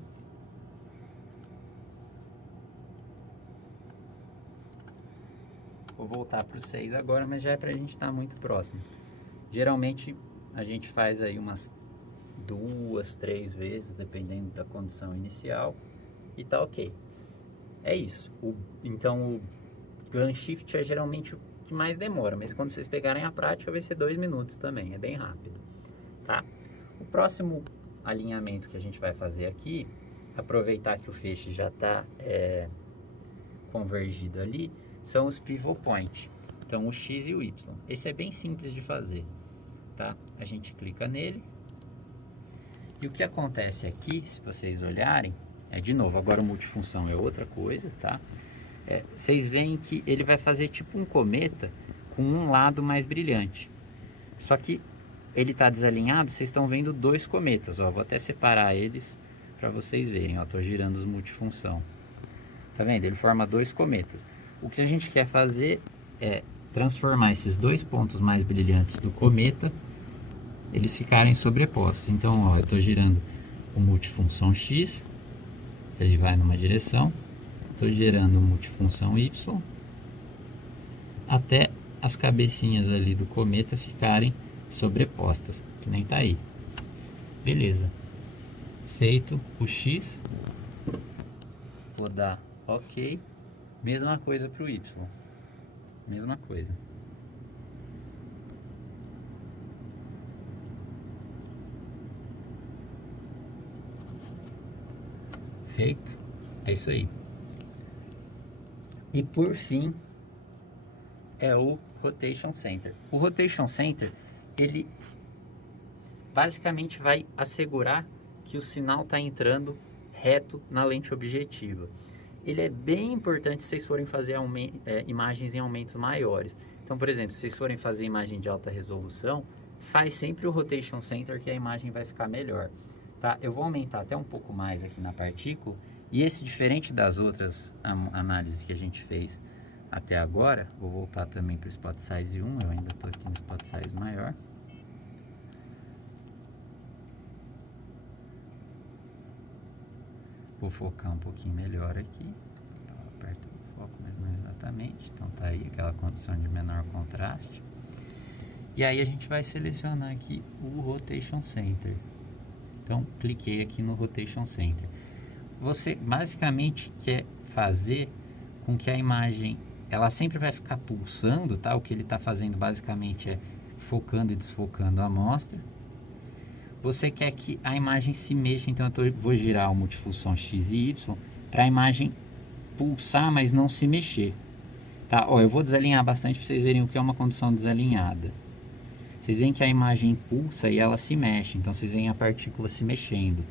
Vou voltar para o 6 agora, mas já é para a gente estar muito próximo. Geralmente a gente faz aí umas 2, 3 vezes, dependendo da condição inicial, e tá ok. É isso. Então o Gun Shift é geralmente o que mais demora, mas quando vocês pegarem a prática vai ser 2 minutos também, é bem rápido, tá? O próximo alinhamento que a gente vai fazer aqui, aproveitar que o feixe já está convergido ali, são os pivot point. Então o X e o Y. Esse é bem simples de fazer, tá? A gente clica nele e o que acontece aqui, se vocês olharem, de novo, agora o multifunção é outra coisa, tá? Vocês veem que ele vai fazer tipo um cometa com um lado mais brilhante. Só que ele está desalinhado, vocês estão vendo 2 cometas, ó. Vou até separar eles para vocês verem, ó. Tô girando os multifunção. Tá vendo? Ele forma 2 cometas. O que a gente quer fazer é transformar esses 2 pontos mais brilhantes do cometa, eles ficarem sobrepostos. Então, ó, eu tô girando o multifunção X, ele vai numa direção. Estou gerando multifunção Y até as cabecinhas ali do cometa ficarem sobrepostas, que nem tá aí. Beleza. Feito o X, vou dar OK. Mesma coisa para o Y. Mesma coisa. Feito. É isso aí. E por fim, é o Rotation Center. O Rotation Center, ele basicamente vai assegurar que o sinal está entrando reto na lente objetiva. Ele é bem importante se vocês forem fazer imagens em aumentos maiores. Então, por exemplo, se vocês forem fazer imagem de alta resolução, faz sempre o Rotation Center que a imagem vai ficar melhor. Tá? Eu vou aumentar até um pouco mais aqui na partícula. E esse, diferente das outras análises que a gente fez até agora, vou voltar também para o Spot Size 1, eu ainda estou aqui no Spot Size maior. Vou focar um pouquinho melhor aqui. Então, aperto o foco, mas não exatamente. Então tá aí aquela condição de menor contraste. E aí a gente vai selecionar aqui o Rotation Center. Então, cliquei aqui no Rotation Center. Você basicamente quer fazer com que a imagem, ela sempre vai ficar pulsando, tá? O que ele está fazendo basicamente é focando e desfocando a amostra. Você quer que a imagem se mexa, então vou girar o multifunção X e Y para a imagem pulsar, mas não se mexer. Tá? Ó, eu vou desalinhar bastante para vocês verem o que é uma condução desalinhada. Vocês veem que a imagem pulsa e ela se mexe, então vocês veem a partícula se mexendo.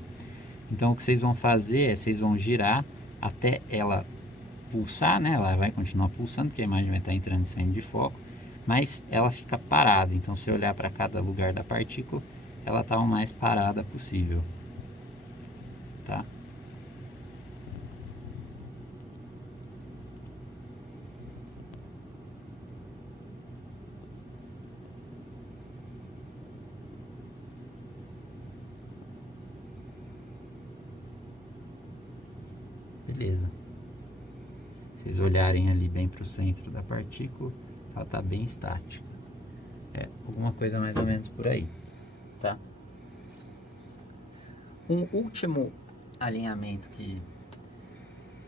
Então o que vocês vão fazer é, vocês vão girar até ela pulsar, né? Ela vai continuar pulsando, porque a imagem vai estar entrando e saindo de foco, mas ela fica parada. Então se olhar para cada lugar da partícula, ela está o mais parada possível. Tá? Beleza. Vocês olharem ali bem para o centro da partícula, ela está bem estática. É alguma coisa mais ou menos por aí, tá? Um último alinhamento que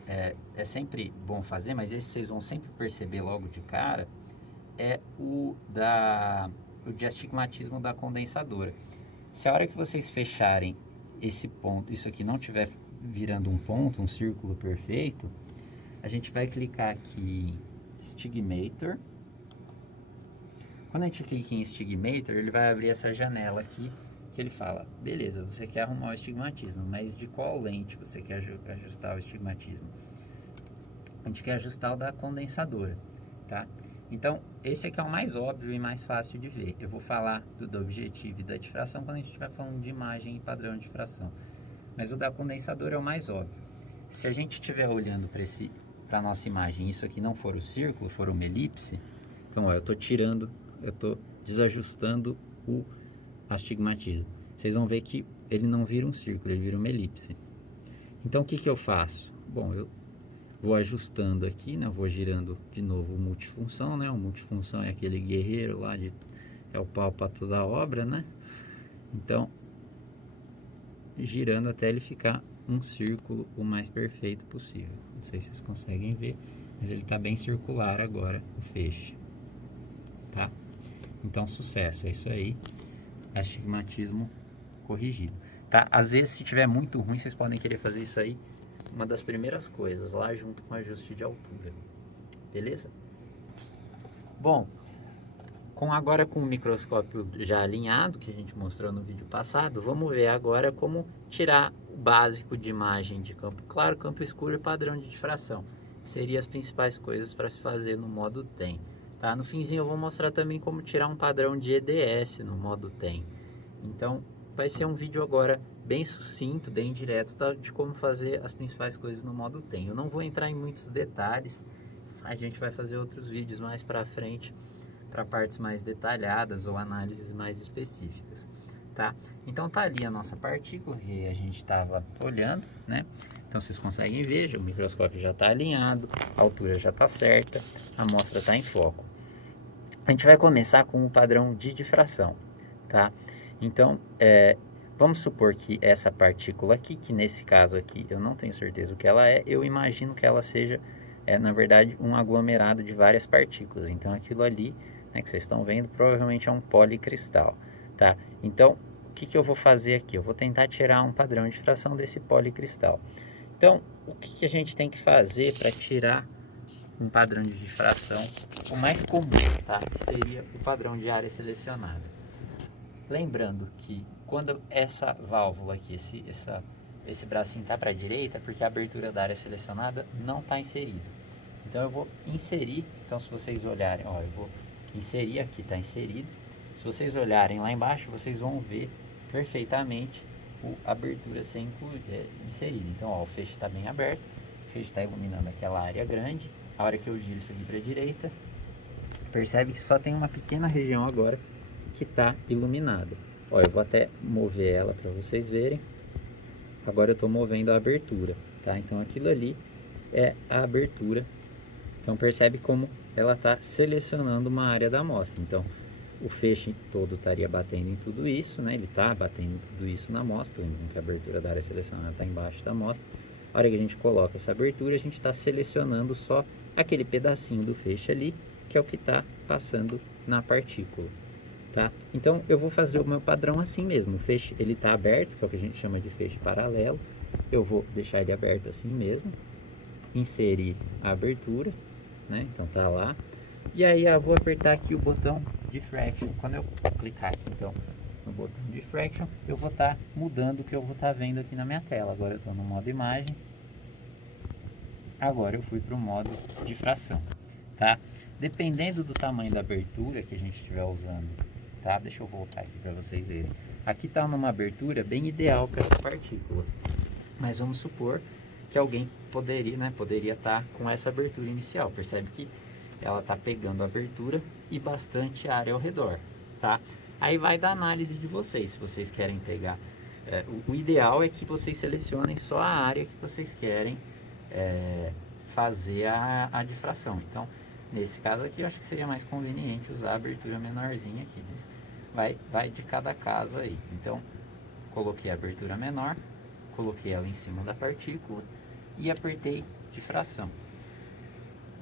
é sempre bom fazer, mas esse vocês vão sempre perceber logo de cara, é o de astigmatismo da condensadora. Se a hora que vocês fecharem esse ponto, isso aqui não tiver virando um ponto, um círculo perfeito, a gente vai clicar aqui em Stigmator. Quando a gente clica em Stigmator, ele vai abrir essa janela aqui, que ele fala, beleza, você quer arrumar o estigmatismo, mas de qual lente você quer ajustar o estigmatismo? A gente quer ajustar o da condensadora, tá? Então, esse aqui é o mais óbvio e mais fácil de ver. Eu vou falar do objetivo e da difração quando a gente estiver falando de imagem e padrão de difração. Mas o da condensadora é o mais óbvio. Se a gente estiver olhando para a nossa imagem, isso aqui não for o círculo, for uma elipse, então ó, eu estou desajustando o astigmatismo. Vocês vão ver que ele não vira um círculo, ele vira uma elipse. Então o que que eu faço? Bom, eu vou ajustando aqui, né? Eu vou girando de novo o multifunção, né? O multifunção é aquele guerreiro lá, é o pau para toda a obra, né? Então, girando até ele ficar um círculo o mais perfeito possível. Não sei se vocês conseguem ver, mas ele está bem circular agora, o feixe. Tá? Então, sucesso, é isso aí. Astigmatismo corrigido. Tá? Às vezes, se tiver muito ruim, vocês podem querer fazer isso aí uma das primeiras coisas, lá junto com o ajuste de altura. Beleza? Bom, agora com o microscópio já alinhado, que a gente mostrou no vídeo passado, vamos ver agora como tirar o básico de imagem de campo claro, campo escuro e padrão de difração. Seriam as principais coisas para se fazer no modo TEM. Tá? No finzinho eu vou mostrar também como tirar um padrão de EDS no modo TEM. Então vai ser um vídeo agora bem sucinto, bem direto de como fazer as principais coisas no modo TEM. Eu não vou entrar em muitos detalhes, a gente vai fazer outros vídeos mais para frente, para partes mais detalhadas ou análises mais específicas, tá? Então tá ali a nossa partícula que a gente estava olhando, né? Então vocês conseguem ver, o microscópio já está alinhado, a altura já está certa, a amostra está em foco. A gente vai começar com o padrão de difração, tá? Então, vamos supor que essa partícula aqui, que nesse caso aqui eu não tenho certeza o que ela é, eu imagino que ela seja, na verdade, um aglomerado de várias partículas. Então aquilo ali, né, que vocês estão vendo, provavelmente é um policristal, tá? Então, o que eu vou fazer aqui? Eu vou tentar tirar um padrão de difração desse policristal. Então, o que a gente tem que fazer para tirar um padrão de difração, o mais comum, tá? Seria o padrão de área selecionada. Lembrando que quando essa válvula aqui, esse bracinho está para a direita, porque a abertura da área selecionada não está inserida. Então eu vou inserir, então se vocês olharem, ó, eu vou inserir aqui, está inserido. Se vocês olharem lá embaixo, vocês vão ver perfeitamente a abertura ser inserida. Então ó, o feixe está bem aberto, o feixe está iluminando aquela área grande. A hora que eu giro isso aqui para a direita, percebe que só tem uma pequena região agora que está iluminada. Ó, eu vou até mover ela para vocês verem. Agora eu estou movendo a abertura, tá? Então aquilo ali é a abertura. Então percebe como ela está selecionando uma área da amostra. Então o feixe todo estaria batendo em tudo isso, né? Ele está batendo em tudo isso na amostra, lembrando que a abertura da área selecionada está embaixo da amostra. A hora que a gente coloca essa abertura, a gente está selecionando só aquele pedacinho do feixe ali, que é o que está passando na partícula. Tá? Então eu vou fazer o meu padrão assim mesmo. O feixe ele está aberto, que é o que a gente chama de feixe paralelo. Eu vou deixar ele aberto assim mesmo. inserir a abertura, né? Então tá lá. E aí eu vou apertar aqui o botão Diffraction. Quando eu clicar aqui então no botão Diffraction, eu vou estar mudando o que eu vou estar vendo aqui na minha tela. Agora eu estou no modo imagem. Agora eu fui para o modo difração, tá? Dependendo do tamanho da abertura que a gente estiver usando, tá? Deixa eu voltar aqui para vocês verem. Aqui está numa abertura bem ideal para essa partícula. Mas vamos supor que alguém poderia estar com essa abertura inicial. Percebe que ela está pegando a abertura e bastante área ao redor, tá? Aí vai da análise de vocês, se vocês querem pegar. O ideal é que vocês selecionem só a área que vocês querem fazer a difração. Então, nesse caso aqui, eu acho que seria mais conveniente usar a abertura menorzinha aqui. Mas vai de cada caso aí. Então, coloquei a abertura menor, coloquei ela em cima da partícula e apertei difração.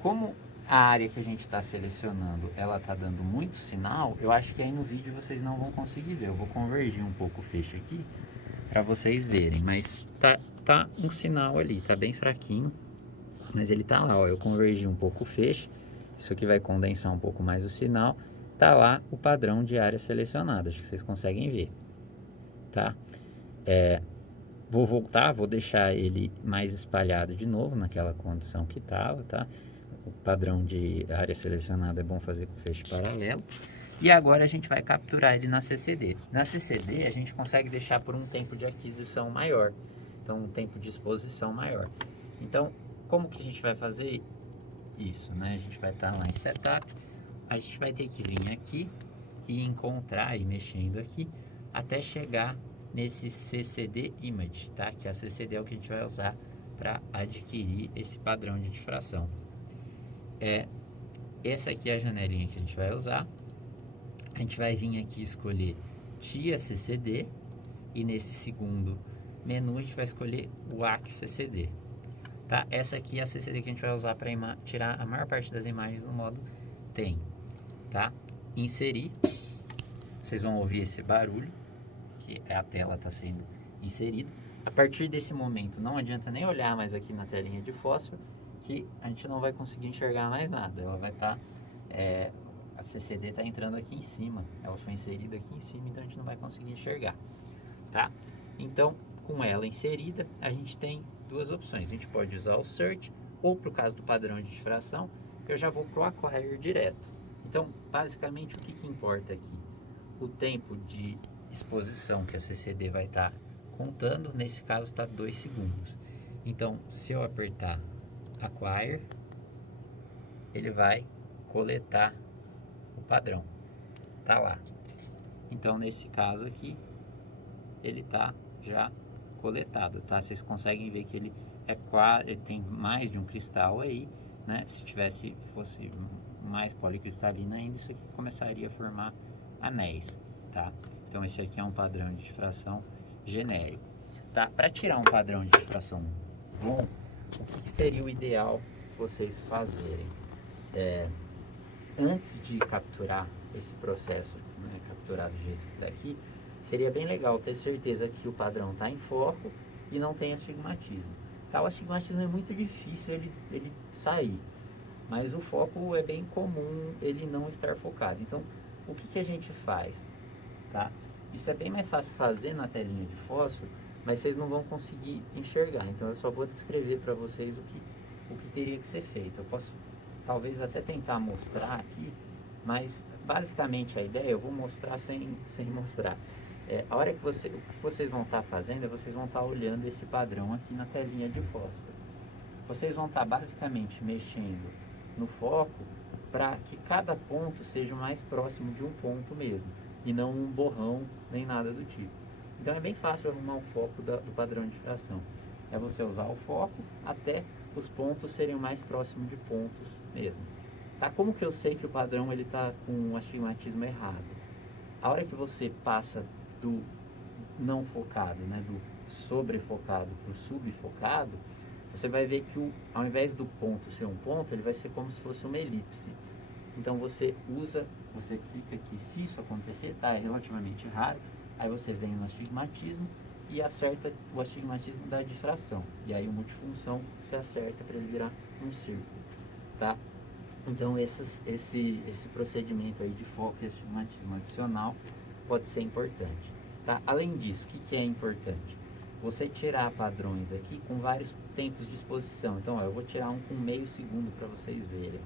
Como a área que a gente está selecionando, ela está dando muito sinal, eu acho que aí no vídeo vocês não vão conseguir ver. Eu vou convergir um pouco o feixe aqui para vocês verem, mas tá um sinal ali, tá bem fraquinho, mas ele tá lá, ó. Eu convergi um pouco o feixe, isso aqui vai condensar um pouco mais o sinal. Tá lá o padrão de área selecionada, acho que vocês conseguem ver, tá? Vou voltar, vou deixar ele mais espalhado de novo naquela condição que estava, tá? O padrão de área selecionada é bom fazer com feixe paralelo. E agora a gente vai capturar ele na CCD. Na CCD a gente consegue deixar por um tempo de aquisição maior, então um tempo de exposição maior. Então, como que a gente vai fazer isso, né? A gente vai estar lá em Setup, a gente vai ter que vir aqui e encontrar, e mexendo aqui, até chegar nesse CCD Image, tá? Que a CCD é o que a gente vai usar para adquirir esse padrão de difração. Essa aqui é a janelinha que a gente vai usar. A gente vai vir aqui escolher TIA CCD e nesse segundo menu a gente vai escolher o AC CCD, tá? Essa aqui é a CCD que a gente vai usar para tirar a maior parte das imagens no modo TEM, tá? Inserir, vocês vão ouvir esse barulho, que a tela está sendo inserida. A partir desse momento não adianta nem olhar mais aqui na telinha de fósforo, que a gente não vai conseguir enxergar mais nada. Ela vai estar, a CCD está entrando aqui em cima, ela foi inserida aqui em cima, então a gente não vai conseguir enxergar, tá? Então, com ela inserida, a gente tem duas opções. A gente pode usar o Search, ou para o caso do padrão de difração, eu já vou para o Acquire direto. Então, basicamente, o que importa aqui? O tempo de exposição que a CCD vai estar contando, nesse caso está 2 segundos. Então, se eu apertar Acquire, ele vai coletar o padrão, tá lá. Então, nesse caso aqui, ele tá já coletado, tá? Vocês conseguem ver que ele ele tem mais de um cristal aí, né? Se fosse mais policristalina ainda, isso aqui começaria a formar anéis, tá? Então esse aqui é um padrão de difração genérico, tá? Para tirar um padrão de difração bom, o que seria o ideal vocês fazerem? Antes de capturar esse processo, né, capturar do jeito que está aqui, seria bem legal ter certeza que o padrão está em foco e não tem astigmatismo. Tá, o astigmatismo é muito difícil ele sair, mas o foco é bem comum ele não estar focado. Então, o que a gente faz? Tá? Isso é bem mais fácil fazer na telinha de fósforo, mas vocês não vão conseguir enxergar. Então, eu só vou descrever para vocês o que teria que ser feito. Eu posso talvez até tentar mostrar aqui, mas basicamente a ideia eu vou mostrar sem mostrar. A hora que o que vocês vão estar fazendo é vocês vão estar olhando esse padrão aqui na telinha de fósforo. Vocês vão estar basicamente mexendo no foco para que cada ponto seja o mais próximo de um ponto mesmo, e não um borrão nem nada do tipo. Então é bem fácil arrumar o foco do padrão de difração. É você usar o foco até os pontos serem o mais próximos de pontos mesmo. Tá? Como que eu sei que o padrão ele está com um astigmatismo errado? A hora que você passa do não focado, né, do sobrefocado para o subfocado, você vai ver que ao invés do ponto ser um ponto, ele vai ser como se fosse uma elipse. Então você clica aqui, se isso acontecer, tá? É relativamente raro. Aí você vem no astigmatismo e acerta o astigmatismo da difração. E aí o multifunção se acerta para ele virar um círculo, tá? Então esse procedimento aí de foco e astigmatismo adicional pode ser importante, tá? Além disso, o que é importante? Você tirar padrões aqui com vários tempos de exposição. Então, ó, eu vou tirar um com meio segundo para vocês verem.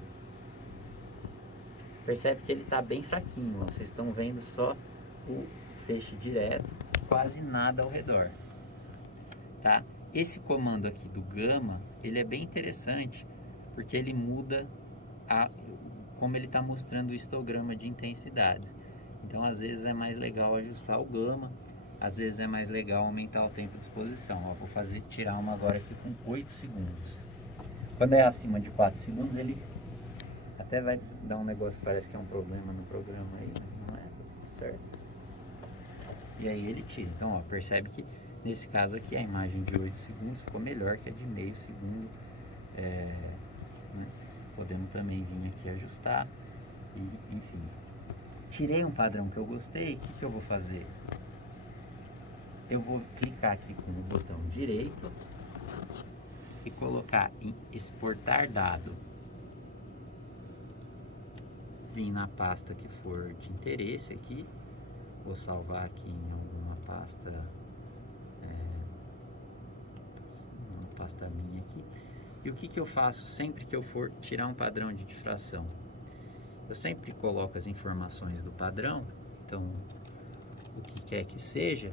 Percebe que ele está bem fraquinho, ó. Vocês estão vendo só o feixe direto, quase nada ao redor, tá? Esse comando aqui do gama, ele é bem interessante, porque ele muda como ele está mostrando o histograma de intensidades. Então, às vezes é mais legal ajustar o gama, às vezes é mais legal aumentar o tempo de exposição. Ó, vou tirar uma agora aqui com 8 segundos. Quando é acima de 4 segundos, ele até vai dar um negócio que parece que é um problema no programa aí, mas não é, certo? E aí ele tira. Então, ó, percebe que nesse caso aqui a imagem de 8 segundos ficou melhor que a de meio segundo. Né? Podemos também vir aqui ajustar e, enfim. Tirei um padrão que eu gostei, o que eu vou fazer? Eu vou clicar aqui com o botão direito e colocar em exportar dado. Vim na pasta que for de interesse aqui. Vou salvar aqui em alguma pasta, uma pasta minha aqui. E o que eu faço sempre que eu for tirar um padrão de difração? Eu sempre coloco as informações do padrão, então o que quer que seja,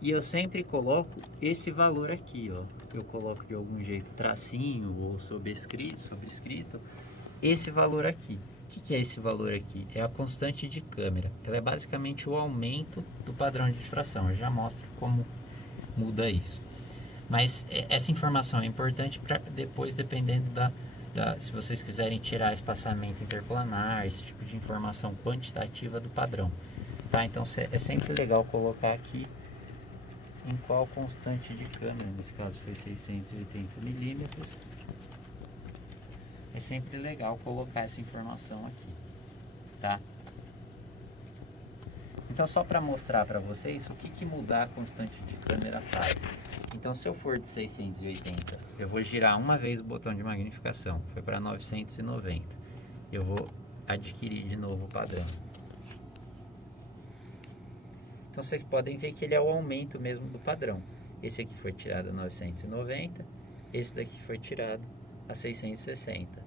e eu sempre coloco esse valor aqui, ó. Eu coloco de algum jeito tracinho ou sobrescrito esse valor aqui. O que é esse valor aqui? É a constante de câmera. Ela é basicamente o aumento do padrão de difração. Eu já mostro como muda isso. Mas essa informação é importante para depois, dependendo se vocês quiserem tirar espaçamento interplanar, esse tipo de informação quantitativa do padrão. Tá? Então é sempre legal colocar aqui em qual constante de câmera, nesse caso foi 680 milímetros. É sempre legal colocar essa informação aqui, tá? Então, só para mostrar para vocês o que mudar a constante de câmera faz. Então, se eu for de 680, eu vou girar uma vez o botão de magnificação, foi para 990. Eu vou adquirir de novo o padrão. Então, vocês podem ver que ele é o aumento mesmo do padrão. Esse aqui foi tirado a 990, esse daqui foi tirado a 660,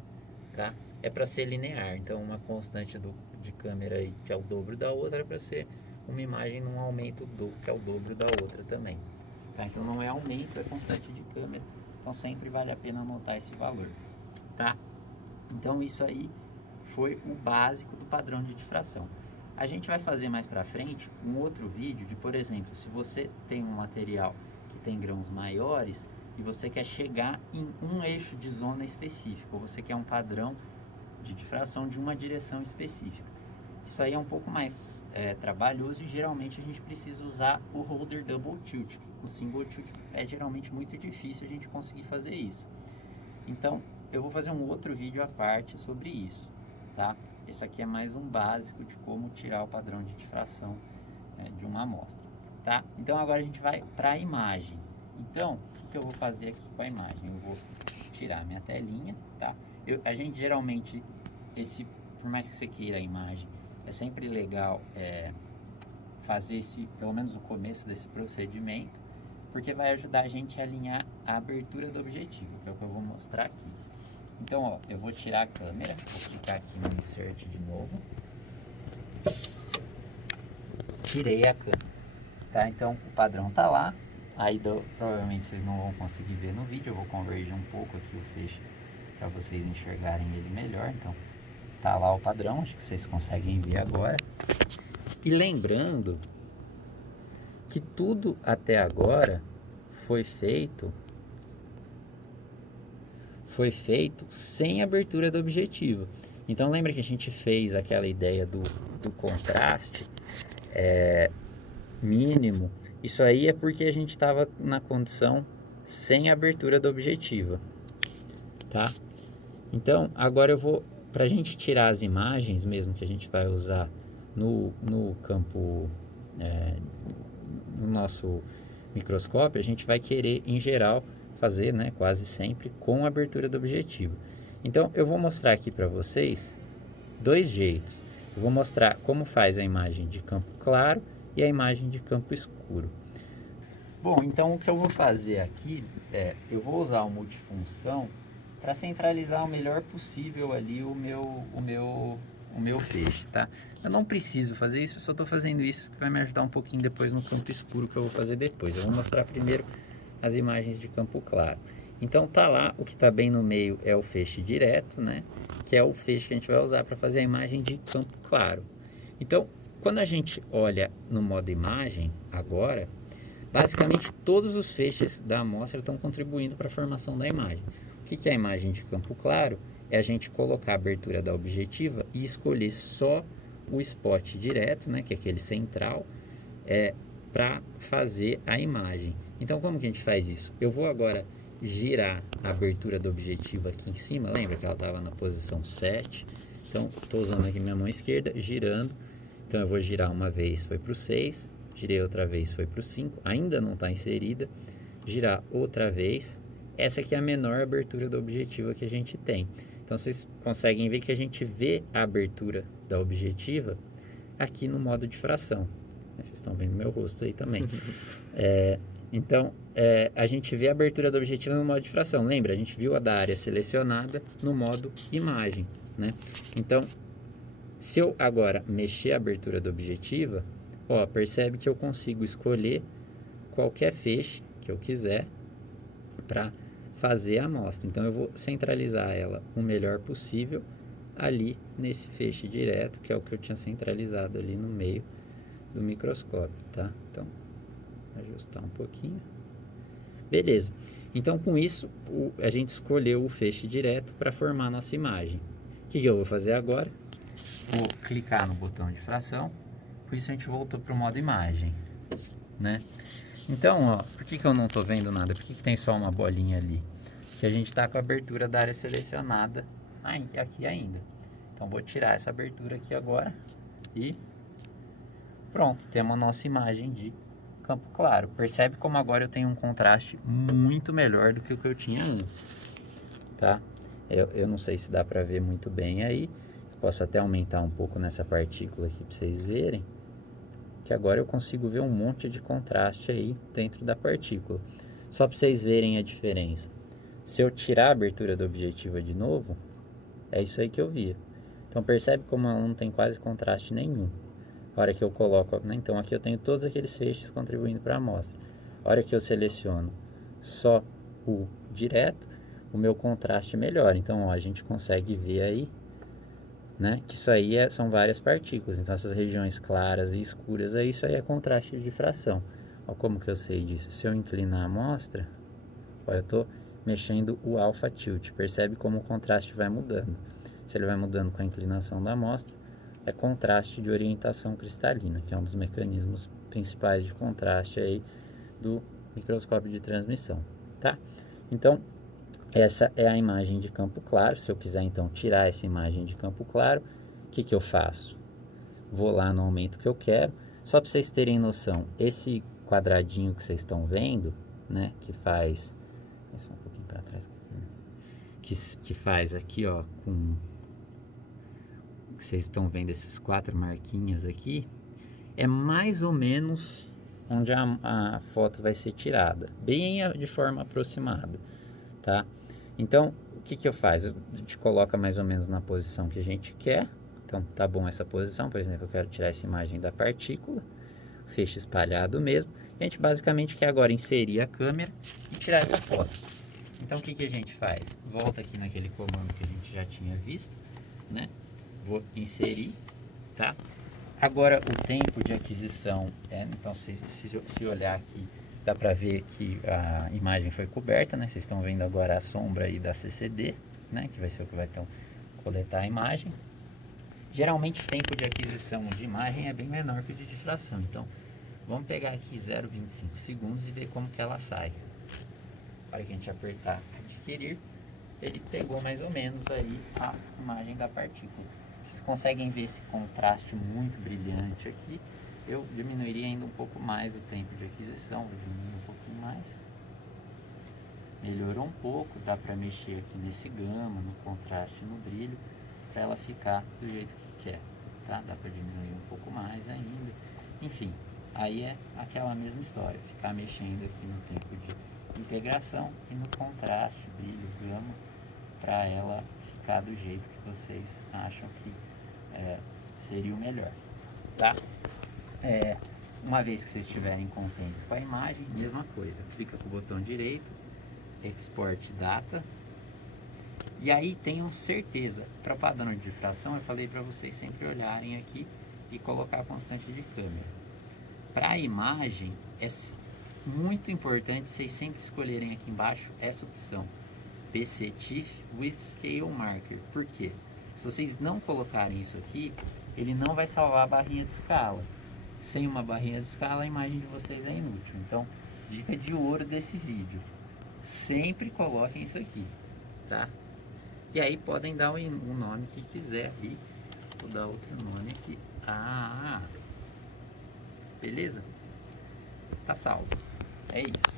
tá? É para ser linear, então uma constante de câmera aí, que é o dobro da outra, é para ser uma imagem num aumento que é o dobro da outra também, tá? Então não é aumento, é constante de câmera, então sempre vale a pena anotar esse valor, tá? Então isso aí foi o básico do padrão de difração. A gente vai fazer mais para frente um outro vídeo de, por exemplo, se você tem um material que tem grãos maiores e você quer chegar em um eixo de zona específico, ou você quer um padrão de difração de uma direção específica. Isso aí é um pouco mais trabalhoso e geralmente a gente precisa usar o holder double tilt. O single tilt é geralmente muito difícil a gente conseguir fazer isso. Então eu vou fazer um outro vídeo à parte sobre isso, tá? Esse aqui é mais um básico de como tirar o padrão de difração de uma amostra, tá? Então agora a gente vai para a imagem. Então, o que eu vou fazer aqui com a imagem? Eu vou tirar minha telinha, tá? A gente geralmente, por mais que você queira a imagem, é sempre legal fazer pelo menos o começo desse procedimento, porque vai ajudar a gente a alinhar a abertura do objetivo, que é o que eu vou mostrar aqui. Então, ó, eu vou tirar a câmera, vou clicar aqui no Insert de novo. Tirei a câmera, tá? Então, o padrão tá lá. Aí, provavelmente, vocês não vão conseguir ver no vídeo. Eu vou convergir um pouco aqui o feixe para vocês enxergarem ele melhor. Então, tá lá o padrão, acho que vocês conseguem ver agora. E lembrando que tudo até agora foi feito sem abertura do objetivo. Então lembra que a gente fez aquela ideia do contraste mínimo? Isso aí é porque a gente estava na condição sem abertura do objetivo, tá? Então agora eu vou, para a gente tirar as imagens mesmo que a gente vai usar no campo, no nosso microscópio, a gente vai querer, em geral, fazer, né, quase sempre, com a abertura do objetivo. Então, eu vou mostrar aqui para vocês dois jeitos. Eu vou mostrar como faz a imagem de campo claro e a imagem de campo escuro. Bom, então o que eu vou fazer aqui eu vou usar o multifunção para centralizar o melhor possível ali o meu feixe, tá? Eu não preciso fazer isso, eu só estou fazendo isso que vai me ajudar um pouquinho depois no campo escuro que eu vou fazer depois. Eu vou mostrar primeiro as imagens de campo claro. Então tá lá, o que está bem no meio é o feixe direto, né? Que é o feixe que a gente vai usar para fazer a imagem de campo claro. Então, quando a gente olha no modo imagem, agora, basicamente todos os feixes da amostra estão contribuindo para a formação da imagem. O que é a imagem de campo claro? É a gente colocar a abertura da objetiva e escolher só o spot direto, né, que é aquele central, para fazer a imagem. Então, como que a gente faz isso? Eu vou agora girar a abertura do objetivo aqui em cima, lembra que ela estava na posição 7? Então, estou usando aqui minha mão esquerda, girando. Então, eu vou girar uma vez, foi para o 6, girei outra vez, foi para o 5, ainda não está inserida, girar outra vez. Essa aqui é a menor abertura do objetivo que a gente tem. Então, vocês conseguem ver que a gente vê a abertura da objetiva aqui no modo de fração. Vocês estão vendo meu rosto aí também. Então, a gente vê a abertura do objetivo no modo de fração. Lembra? A gente viu a da área selecionada no modo imagem, né? Então, se eu agora mexer a abertura do objetivo, ó, percebe que eu consigo escolher qualquer feixe que eu quiser para fazer a amostra. Então, eu vou centralizar ela o melhor possível ali nesse feixe direto, que é o que eu tinha centralizado ali no meio do microscópio, tá? Então, ajustar um pouquinho. Beleza. Então, com isso, a gente escolheu o feixe direto para formar a nossa imagem. O que eu vou fazer agora? Vou clicar no botão de fração. Por isso, a gente voltou para o modo imagem, né? Então, ó, por que eu não estou vendo nada? Por que tem só uma bolinha ali? Que a gente está com a abertura da área selecionada aqui ainda. Então, vou tirar essa abertura aqui agora e pronto, temos a nossa imagem de campo claro. Percebe como agora eu tenho um contraste muito melhor do que o que eu tinha antes, tá? Eu não sei se dá para ver muito bem aí. Posso até aumentar um pouco nessa partícula aqui para vocês verem. Que agora eu consigo ver um monte de contraste aí dentro da partícula. Só para vocês verem a diferença. Se eu tirar a abertura do objetivo de novo, é isso aí que eu via. Então percebe como ela não tem quase contraste nenhum. A hora que eu coloco, né? Então aqui eu tenho todos aqueles feixes contribuindo para a amostra. A hora que eu seleciono só o direto, o meu contraste melhora. Então ó, a gente consegue ver aí, né, que isso aí são várias partículas. Então essas regiões claras e escuras aí, isso aí é contraste de difração. Ó, como que eu sei disso? Se eu inclinar a amostra, ó, eu estou mexendo o alpha tilt. Percebe como o contraste vai mudando. Se ele vai mudando com a inclinação da amostra, é contraste de orientação cristalina, que é um dos mecanismos principais de contraste aí do microscópio de transmissão, tá? Então, essa é a imagem de campo claro. Se eu quiser, então, tirar essa imagem de campo claro, o que eu faço? Vou lá no aumento que eu quero. Só para vocês terem noção, esse quadradinho que vocês estão vendo, né, que faz... Só um pouquinho para trás. Que faz aqui, ó, com... que vocês estão vendo esses 4 marquinhas aqui, é mais ou menos onde a foto vai ser tirada, bem de forma aproximada, tá? Então, o que eu faço? A gente coloca mais ou menos na posição que a gente quer. Então, tá bom essa posição. Por exemplo, eu quero tirar essa imagem da partícula, feixe espalhado mesmo. E a gente basicamente quer agora inserir a câmera e tirar essa foto. Então, o que a gente faz? Volta aqui naquele comando que a gente já tinha visto, né? Vou inserir, tá? Agora o tempo de aquisição, então se olhar aqui, dá para ver que a imagem foi coberta, né? Vocês estão vendo agora a sombra aí da CCD, né? Que vai ser o que vai então coletar a imagem. Geralmente o tempo de aquisição de imagem é bem menor que o de difração, então vamos pegar aqui 0,25 segundos e ver como que ela sai. Para que a gente apertar adquirir, ele pegou mais ou menos aí a imagem da partícula. Vocês conseguem ver esse contraste muito brilhante aqui, eu diminuiria ainda um pouco mais o tempo de aquisição, vou diminuir um pouquinho mais. Melhorou um pouco, dá para mexer aqui nesse gama, no contraste, no brilho, para ela ficar do jeito que quer, tá? Dá para diminuir um pouco mais ainda, enfim, aí é aquela mesma história, ficar mexendo aqui no tempo de integração e no contraste, brilho, gama, para ela ficar do jeito que vocês acham que seria o melhor, tá? Uma vez que vocês estiverem contentes com a imagem, mesma coisa, clica com o botão direito, Export Data, e aí tenham certeza, para padrão de difração eu falei para vocês sempre olharem aqui e colocar a constante de câmera. Para a imagem é muito importante vocês sempre escolherem aqui embaixo essa opção, PC TIFF with Scale Marker. Por quê? Se vocês não colocarem isso aqui, ele não vai salvar a barrinha de escala. Sem uma barrinha de escala, a imagem de vocês é inútil. Então, dica de ouro desse vídeo: sempre coloquem isso aqui, tá? E aí podem dar o nome que quiser ali. Vou dar outro nome aqui. Beleza? Tá salvo. É isso.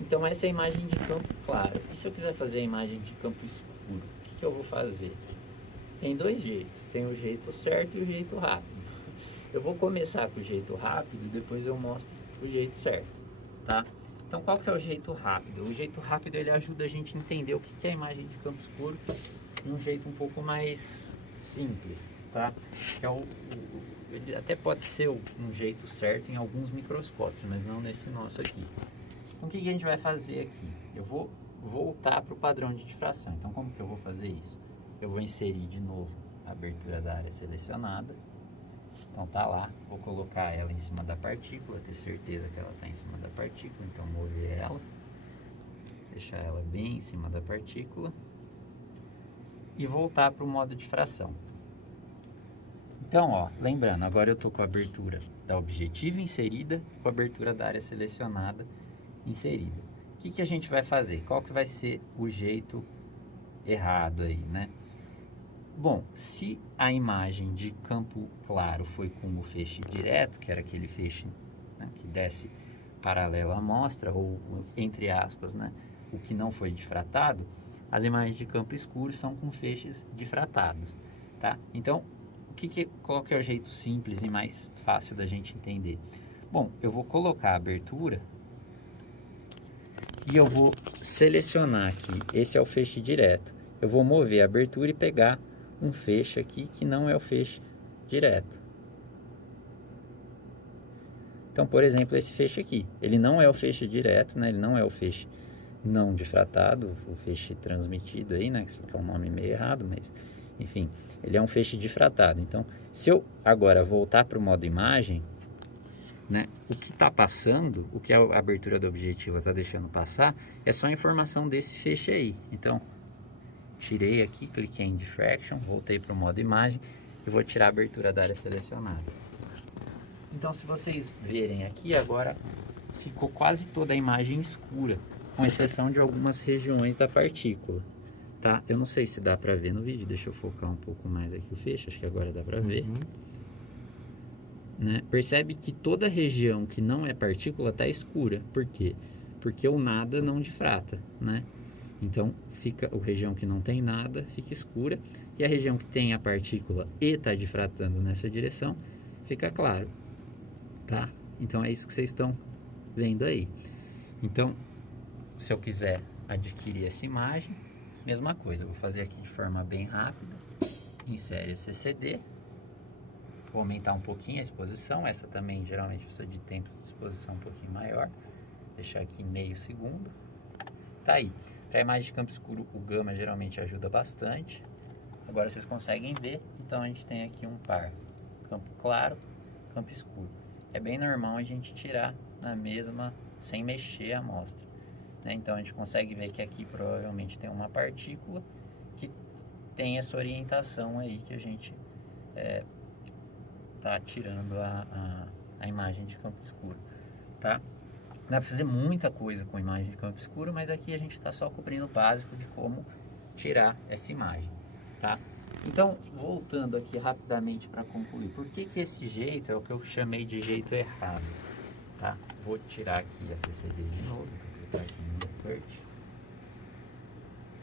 Então essa é a imagem de campo claro. E se eu quiser fazer a imagem de campo escuro, o que eu vou fazer? Tem dois jeitos. Tem o jeito certo e o jeito rápido. Eu vou começar com o jeito rápido e depois eu mostro o jeito certo, tá? Então qual que é o jeito rápido? O jeito rápido ele ajuda a gente a entender o que é a imagem de campo escuro de um jeito um pouco mais simples, tá? Que é ele até pode ser um jeito certo em alguns microscópios, mas não nesse nosso aqui. Então o que a gente vai fazer aqui? Eu vou voltar para o padrão de difração. Então como que eu vou fazer isso? Eu vou inserir de novo a abertura da área selecionada. Então tá lá, vou colocar ela em cima da partícula, ter certeza que ela está em cima da partícula, então mover ela, deixar ela bem em cima da partícula e voltar para o modo difração. Então, ó, lembrando, agora eu estou com a abertura da objetiva inserida, com a abertura da área selecionada inserida. O que a gente vai fazer? Qual que vai ser o jeito errado aí, né? Bom, se a imagem de campo claro foi com o feixe direto, que era aquele feixe, né, que desce paralelo à amostra, ou entre aspas, né, o que não foi difratado, as imagens de campo escuro são com feixes difratados, tá? Então, qual que é o jeito simples e mais fácil da gente entender? Bom, eu vou colocar a abertura e eu vou selecionar aqui, esse é o feixe direto. Eu vou mover a abertura e pegar um feixe aqui que não é o feixe direto. Então, por exemplo, esse feixe aqui, ele não é o feixe direto, né? Ele não é o feixe não difratado, o feixe transmitido aí, né? Que é um nome meio errado, mas enfim, ele é um feixe difratado. Então, se eu agora voltar para o modo imagem, né? O que está passando, o que a abertura do objetivo está deixando passar, é só a informação desse feixe aí. Então, tirei aqui, cliquei em Diffraction, voltei para o modo imagem e vou tirar a abertura da área selecionada. Então, se vocês verem aqui, agora ficou quase toda a imagem escura, com exceção de algumas regiões da partícula, tá? Eu não sei se dá para ver no vídeo, deixa eu focar um pouco mais aqui o feixe, acho que agora dá para ver. Né? Percebe que toda região que não é partícula está escura. Por quê? Porque o nada não difrata, né? Então, fica a região que não tem nada, fica escura, e a região que tem a partícula e está difratando nessa direção, fica claro, tá? Então, é isso que vocês estão vendo aí. Então, se eu quiser adquirir essa imagem, mesma coisa, eu vou fazer aqui de forma bem rápida, insere a CCD, vou aumentar um pouquinho a exposição, essa também geralmente precisa de tempo de exposição um pouquinho maior, deixar aqui meio segundo, tá aí. Para a imagem de campo escuro, o gama geralmente ajuda bastante. Agora vocês conseguem ver, então a gente tem aqui um par, campo claro, campo escuro. É bem normal a gente tirar na mesma, sem mexer a amostra, né? Então a gente consegue ver que aqui provavelmente tem uma partícula que tem essa orientação aí que a gente tá tirando a imagem de campo escuro, tá? Dá para fazer muita coisa com imagem de campo escuro, mas aqui a gente está só cobrindo o básico de como tirar essa imagem, tá? Então, voltando aqui rapidamente para concluir, por que esse jeito é o que eu chamei de jeito errado, tá? Vou tirar aqui a CCD de novo, vou clicar aqui no Insert.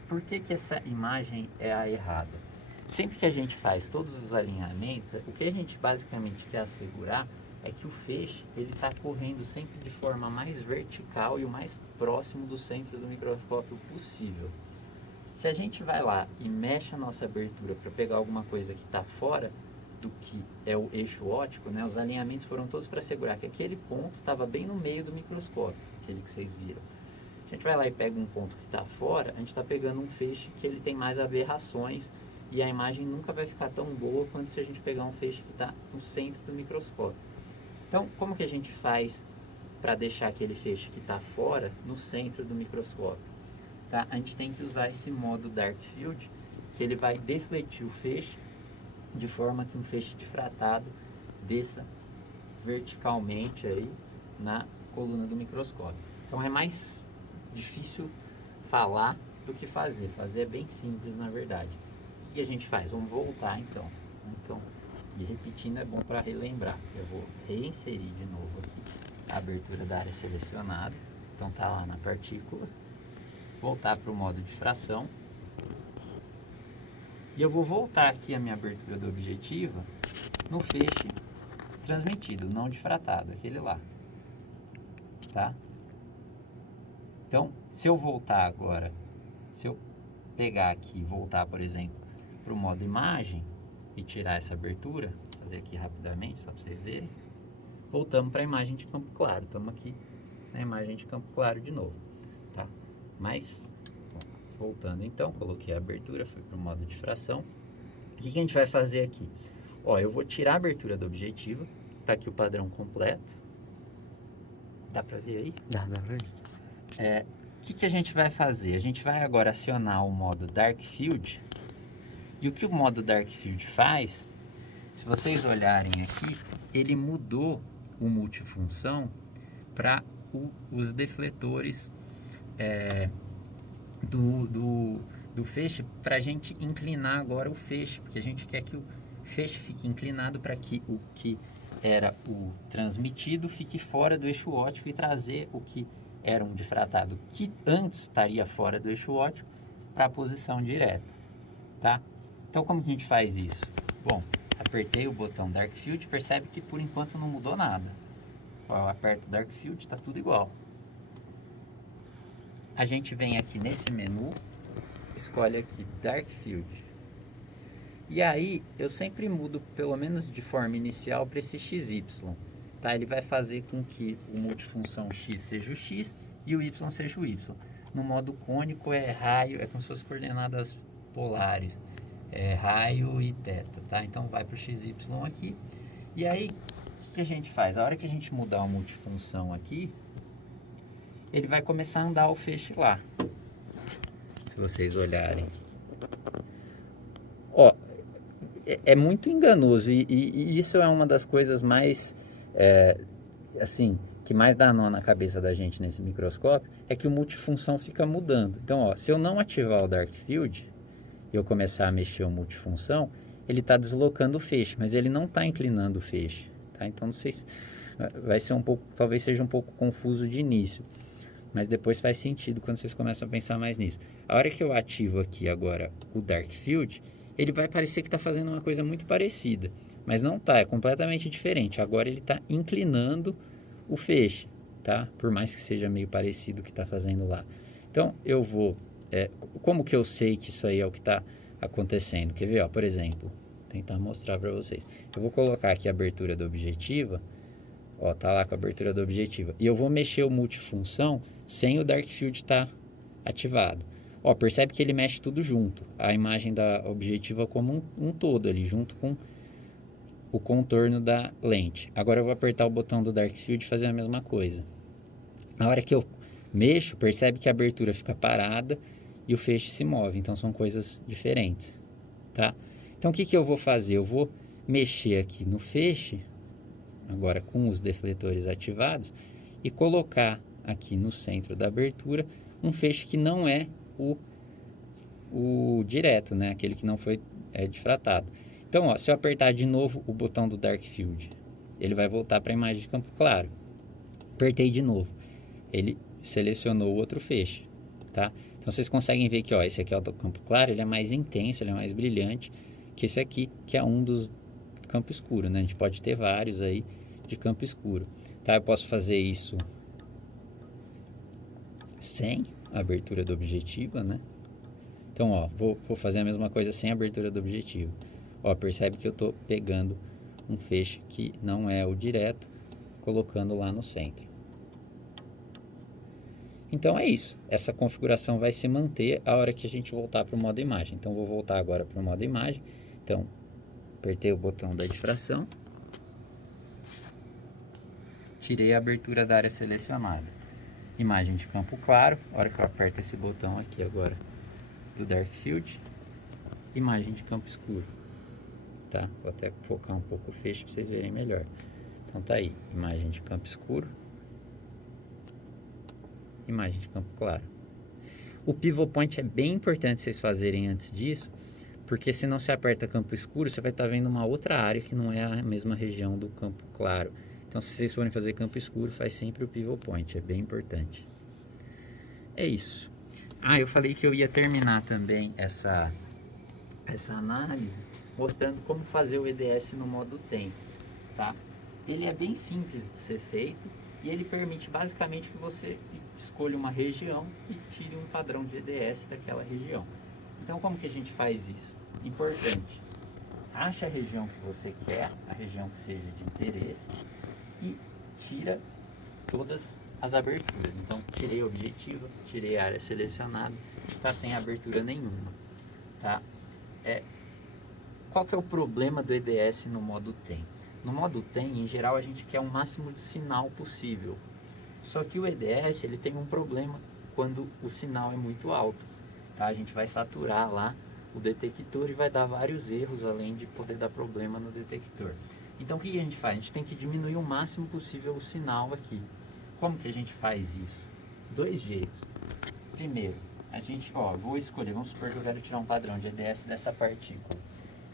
Por que essa imagem é a errada? Sempre que a gente faz todos os alinhamentos, o que a gente basicamente quer assegurar é que o feixe ele está correndo sempre de forma mais vertical e o mais próximo do centro do microscópio possível. Se a gente vai lá e mexe a nossa abertura para pegar alguma coisa que está fora do que é o eixo óptico, né, os alinhamentos foram todos para assegurar que aquele ponto estava bem no meio do microscópio, aquele que vocês viram. Se a gente vai lá e pega um ponto que está fora, a gente está pegando um feixe que ele tem mais aberrações e a imagem nunca vai ficar tão boa quanto se a gente pegar um feixe que está no centro do microscópio. Então, como que a gente faz para deixar aquele feixe que está fora no centro do microscópio? Tá? A gente tem que usar esse modo Dark Field, que ele vai defletir o feixe de forma que um feixe difratado desça verticalmente aí na coluna do microscópio. Então é mais difícil falar do que fazer. Fazer é bem simples, na verdade. O que a gente faz? Vamos voltar então. E repetindo é bom para relembrar. Eu vou reinserir de novo aqui a abertura da área selecionada. Então tá lá na partícula. Voltar para o modo de fração. E eu vou voltar aqui a minha abertura do objetiva no feixe transmitido, não difratado, aquele lá. Tá? Então, se eu voltar agora, se eu pegar aqui e voltar, por exemplo, para o modo imagem e tirar essa abertura, fazer aqui rapidamente, só para vocês verem. Voltamos para a imagem de campo claro. Estamos aqui na imagem de campo claro de novo, tá? Mas, voltando então, coloquei a abertura, fui para o modo de fração. O que a gente vai fazer aqui? Ó, eu vou tirar a abertura do objetivo, tá aqui o padrão completo. Dá para ver aí? Dá pra ver. O que a gente vai fazer? A gente vai agora acionar o modo Dark Field. E o que o modo Dark Field faz, se vocês olharem aqui, ele mudou o multifunção para os defletores do feixe, para a gente inclinar agora o feixe, porque a gente quer que o feixe fique inclinado para que o que era o transmitido fique fora do eixo óptico e trazer o que era um difratado que antes estaria fora do eixo óptico para a posição direta, tá? Então como que a gente faz isso? Bom, apertei o botão Dark Field, percebe que por enquanto não mudou nada. Eu aperto Dark Field, está tudo igual. A gente vem aqui nesse menu, escolhe aqui Dark Field. E aí eu sempre mudo, pelo menos de forma inicial, para esse XY. Tá? Ele vai fazer com que o multifunção X seja o X e o Y seja o Y. No modo cônico é raio, é como se fossem coordenadas polares. É raio e θ, tá? Então vai para o XY aqui. E aí, o que a gente faz? A hora que a gente mudar a multifunção aqui, ele vai começar a andar o feixe lá. Se vocês olharem. Ó, é muito enganoso e isso é uma das coisas mais, assim, que mais dá nó na cabeça da gente nesse microscópio, é que o multifunção fica mudando. Então, ó, se eu não ativar o Dark Field e eu começar a mexer o multifunção, ele está deslocando o feixe, mas ele não está inclinando o feixe, tá? Então, não sei se vai ser um pouco, talvez seja um pouco confuso de início, mas depois faz sentido quando vocês começam a pensar mais nisso. A hora que eu ativo aqui agora o Dark Field, ele vai parecer que está fazendo uma coisa muito parecida, mas não está, é completamente diferente. Agora ele está inclinando o feixe, tá? Por mais que seja meio parecido o que está fazendo lá. Então, eu vou... como que eu sei que isso aí é o que está acontecendo? Quer ver? Ó, por exemplo, vou tentar mostrar para vocês. Eu vou colocar aqui a abertura da objetiva. Ó, tá lá com a abertura da objetiva. E eu vou mexer o multifunção sem o Dark Field estar ativado. Ó, percebe que ele mexe tudo junto. A imagem da objetiva como um todo ali, junto com o contorno da lente. Agora eu vou apertar o botão do Dark Field e fazer a mesma coisa. Na hora que eu mexo, percebe que a abertura fica parada e o feixe se move. Então são coisas diferentes, tá? Então o que eu vou fazer? Eu vou mexer aqui no feixe, agora com os defletores ativados, e colocar aqui no centro da abertura um feixe que não é o direto, né? Aquele que não foi é difratado. Então, ó, se eu apertar de novo o botão do Dark Field, ele vai voltar para a imagem de campo claro. Apertei de novo, ele selecionou o outro feixe, tá? Então vocês conseguem ver que, ó, esse aqui é o do campo claro, ele é mais intenso, ele é mais brilhante que esse aqui, que é um dos campo escuro, né? A gente pode ter vários aí de campo escuro, tá? Eu posso fazer isso sem a abertura do objetivo, né? Então, ó, vou fazer a mesma coisa sem a abertura do objetivo. Ó, percebe que eu tô pegando um feixe que não é o direto, colocando lá no centro. Então é isso, essa configuração vai se manter a hora que a gente voltar para o modo imagem. Então vou voltar agora para o modo imagem. Então, apertei o botão da difração, tirei a abertura da área selecionada. Imagem de campo claro, a hora que eu aperto esse botão aqui agora do Dark Field, imagem de campo escuro. Tá? Vou até focar um pouco o feixe para vocês verem melhor. Então tá aí, imagem de campo escuro, imagem de campo claro. O pivot point é bem importante vocês fazerem antes disso, porque se não se aperta campo escuro, você vai estar vendo uma outra área que não é a mesma região do campo claro. Então se vocês forem fazer campo escuro, faz sempre o pivot point, é bem importante. É isso. Ah, eu falei que eu ia terminar também essa análise mostrando como fazer o EDS no modo tempo, tá? Ele é bem simples de ser feito e ele permite basicamente que você escolha uma região e tire um padrão de EDS daquela região. Então como que a gente faz isso? Importante, acha a região que você quer, a região que seja de interesse e tira todas as aberturas. Então tirei o objetivo, tirei a área selecionada, está sem abertura nenhuma, tá? Qual que é o problema do EDS no modo TEM? No modo TEM, em geral, a gente quer o máximo de sinal possível. Só que o EDS ele tem um problema quando o sinal é muito alto, tá? A gente vai saturar lá o detector e vai dar vários erros, além de poder dar problema no detector. Então o que a gente faz? A gente tem que diminuir o máximo possível o sinal aqui. Como que a gente faz isso? Dois jeitos. Primeiro, a gente, vou escolher, vamos supor que eu quero tirar um padrão de EDS dessa partícula.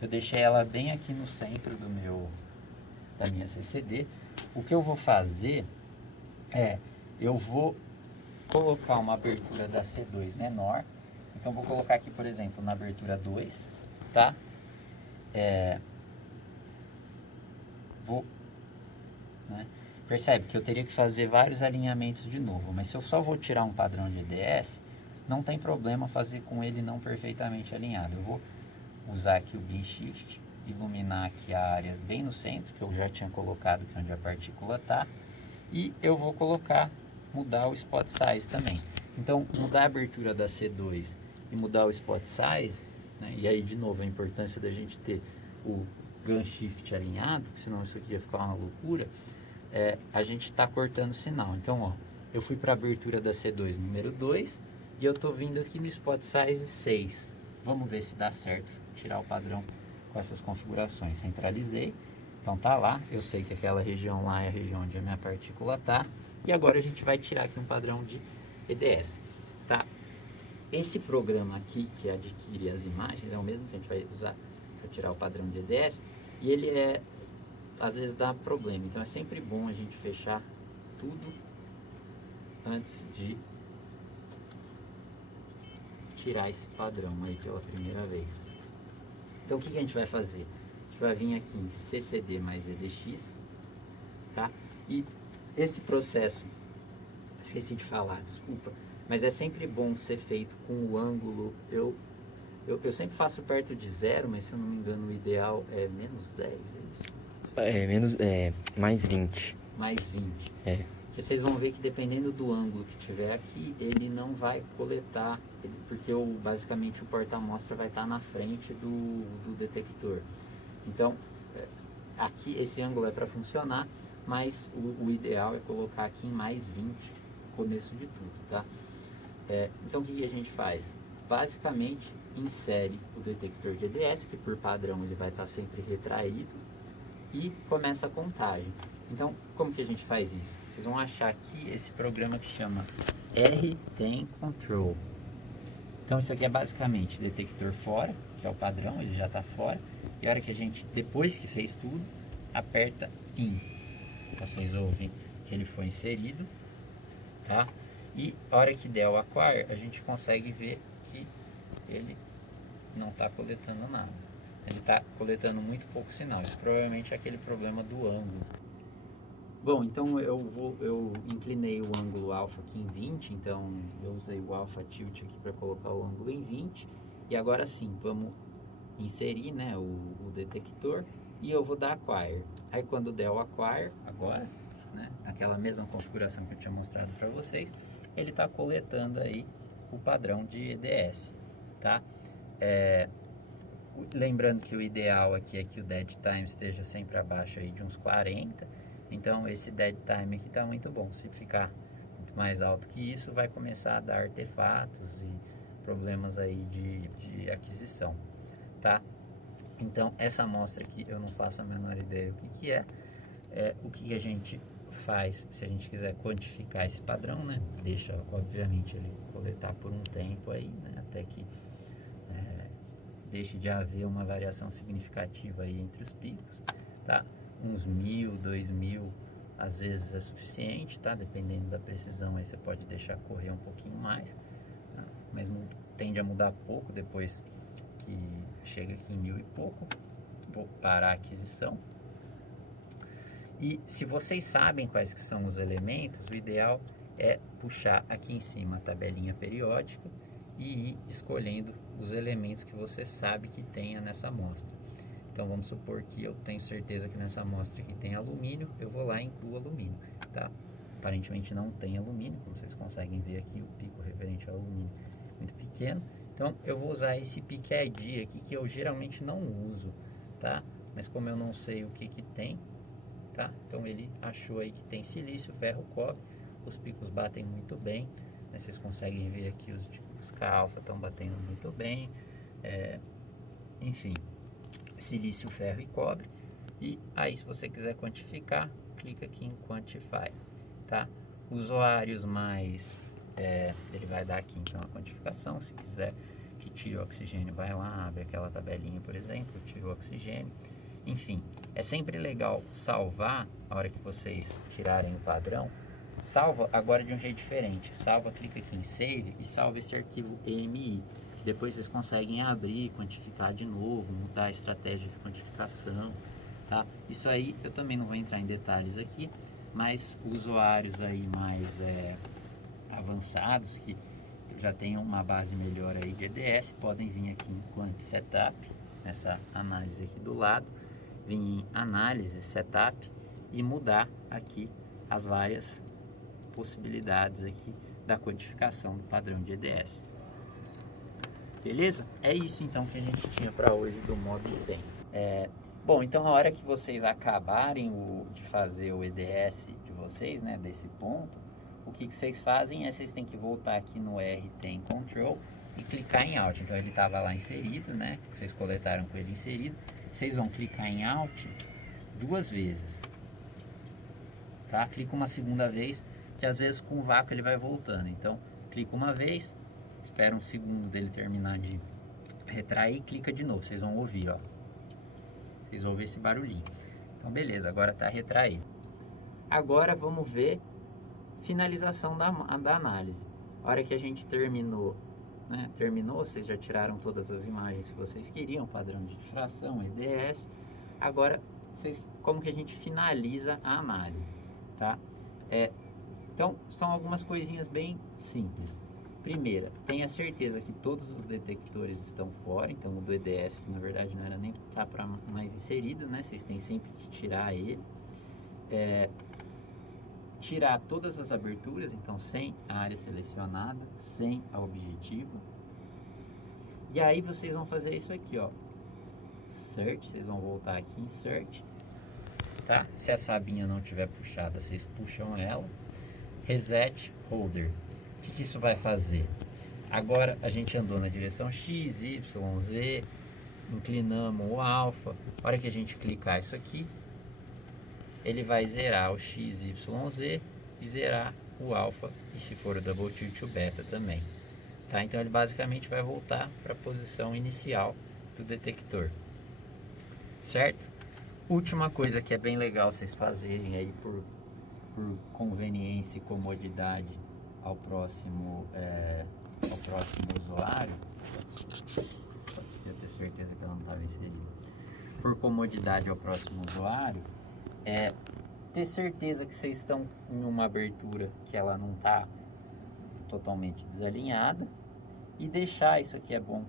Eu deixei ela bem aqui no centro da minha CCD. O que eu vou fazer eu vou colocar uma abertura da C2 menor. Então vou colocar aqui, por exemplo, na abertura 2, tá? Percebe que eu teria que fazer vários alinhamentos de novo, mas se eu só vou tirar um padrão de EDS, não tem problema fazer com ele não perfeitamente alinhado. Eu vou usar aqui o Beam Shift, iluminar aqui a área bem no centro, que eu já tinha colocado, que é onde a partícula está, e eu vou mudar o Spot Size também. Então, mudar a abertura da C2 e mudar o Spot Size, né, e aí de novo a importância da gente ter o Gun Shift alinhado, porque senão isso aqui ia ficar uma loucura, a gente está cortando o sinal. Então, eu fui para a abertura da C2 número 2 e eu estou vindo aqui no Spot Size 6. Vamos ver se dá certo tirar o padrão com essas configurações. Centralizei, então tá lá, eu sei que aquela região lá é a região onde a minha partícula tá, e agora a gente vai tirar aqui um padrão de EDS, tá? Esse programa aqui que adquire as imagens é o mesmo que a gente vai usar para tirar o padrão de EDS, e ele às vezes dá problema, então é sempre bom a gente fechar tudo antes de tirar esse padrão aí pela primeira vez. Então o que a gente vai fazer? A gente vai vir aqui em CCD mais EDX, tá? E esse processo, esqueci de falar, desculpa, mas é sempre bom ser feito com o ângulo, eu sempre faço perto de 0, mas se eu não me engano o ideal é menos 10, é isso? Mais 20. Mais 20. Porque vocês vão ver que dependendo do ângulo que tiver aqui, ele não vai coletar, porque basicamente o porta-amostra vai estar na frente do detector. Então, aqui esse ângulo é para funcionar, mas o ideal é colocar aqui em mais 20, começo de tudo, tá? Então o que a gente faz? Basicamente, insere o detector de EDS, que por padrão ele vai estar sempre retraído, e começa a contagem. Então, como que a gente faz isso? Vocês vão achar aqui esse programa que chama RTEM Control, Então isso aqui é basicamente detector fora, que é o padrão, ele já está fora. E a hora que a gente, depois que fez tudo, aperta IN. Vocês ouvem que ele foi inserido, tá? E a hora que der o acquire, a gente consegue ver que ele não está coletando nada. Ele está coletando muito pouco sinal. Isso provavelmente é aquele problema do ângulo. Bom, então eu inclinei o ângulo alfa aqui em 20, então eu usei o alpha tilt aqui para colocar o ângulo em 20. E agora sim, vamos inserir, né, o detector e eu vou dar acquire. Aí quando der o acquire, agora, né, naquela mesma configuração que eu tinha mostrado para vocês, ele está coletando aí o padrão de EDS, tá? Lembrando que o ideal aqui é que o dead time esteja sempre abaixo aí de uns 40. Então esse dead time aqui está muito bom. Se ficar muito mais alto que isso, vai começar a dar artefatos e problemas aí de aquisição, tá? Então essa amostra aqui eu não faço a menor ideia o que é. O que a gente faz se a gente quiser quantificar esse padrão, né? Deixa obviamente ele coletar por um tempo aí, né? Até que deixe de haver uma variação significativa aí entre os picos, tá? Uns 1000, 2000 às vezes é suficiente, tá? Dependendo da precisão aí você pode deixar correr um pouquinho mais, tá? Mas tende a mudar pouco depois que chega aqui em 1000 e pouco. Vou parar a aquisição. E se vocês sabem quais que são os elementos, o ideal é puxar aqui em cima a tabelinha periódica e ir escolhendo os elementos que você sabe que tenha nessa amostra. Então vamos supor que eu tenho certeza que nessa amostra aqui tem alumínio, eu vou lá e incluo alumínio, tá? Aparentemente não tem alumínio, como vocês conseguem ver aqui, o pico referente ao alumínio é muito pequeno. Então eu vou usar esse pick ID aqui, que eu geralmente não uso, tá? Mas como eu não sei o que tem, tá? Então ele achou aí que tem silício, ferro, cobre, os picos batem muito bem, né? Vocês conseguem ver aqui os K-alfa estão batendo muito bem, enfim, silício, ferro e cobre. E aí se você quiser quantificar, clica aqui em Quantify, tá? Usuários mais, ele vai dar aqui então a quantificação. Se quiser que tire o oxigênio, vai lá, abre aquela tabelinha, por exemplo, tira o oxigênio. Enfim, é sempre legal salvar a hora que vocês tirarem o padrão. Salva agora de um jeito diferente. Salva, clica aqui em Save e salva esse arquivo EMI. Depois vocês conseguem abrir, quantificar de novo, mudar a estratégia de quantificação, tá? Isso aí eu também não vou entrar em detalhes aqui, mas usuários aí mais avançados, que já tenham uma base melhor aí de EDS, podem vir aqui em Quant Setup, nessa análise aqui do lado, vir em Análise Setup e mudar aqui as várias possibilidades aqui da quantificação do padrão de EDS. Beleza? É isso então que a gente tinha para hoje do Mob Item. Bom, então a hora que vocês acabarem de fazer o EDS de vocês, né, desse ponto, o que vocês fazem é vocês têm que voltar aqui no RTem Control e clicar em Alt. Então ele estava lá inserido, né? Vocês coletaram com ele inserido. Vocês vão clicar em Alt 2 vezes, tá? Clica uma segunda vez, que às vezes com o vácuo ele vai voltando. Então clica uma vez, espera um segundo dele terminar de retrair e clica de novo. Vocês vão ouvir, ó. Vocês ouvem esse barulhinho. Então beleza, agora está retraído. Agora vamos ver finalização da análise. A hora que a gente terminou, né? Terminou, vocês já tiraram todas as imagens que vocês queriam, padrão de difração, EDS. Agora, como que a gente finaliza a análise, tá? Então, são algumas coisinhas bem simples. Primeira, tenha certeza que todos os detectores estão fora. Então o do EDS, que na verdade não era nem tá para mais inserido, né? Vocês têm sempre que tirar ele. Tirar todas as aberturas, então sem a área selecionada, sem a objetivo. E aí vocês vão fazer isso aqui, ó. Search, vocês vão voltar aqui em Search, tá? Se a sabinha não tiver puxada, vocês puxam ela. Reset Holder. O que isso vai fazer? Agora a gente andou na direção X, Y, Z, inclinamos o alfa. A hora que a gente clicar isso aqui, ele vai zerar o X, Y, Z e zerar o alfa, e se for o double tilt, o beta também, tá? Então ele basicamente vai voltar para a posição inicial do detector, certo? Última coisa que é bem legal vocês fazerem aí por conveniência e comodidade ao próximo usuário, queria ter certeza que ela não estava inserida. Por comodidade ao próximo usuário, é ter certeza que vocês estão em uma abertura que ela não está totalmente desalinhada e deixar, isso aqui é bom,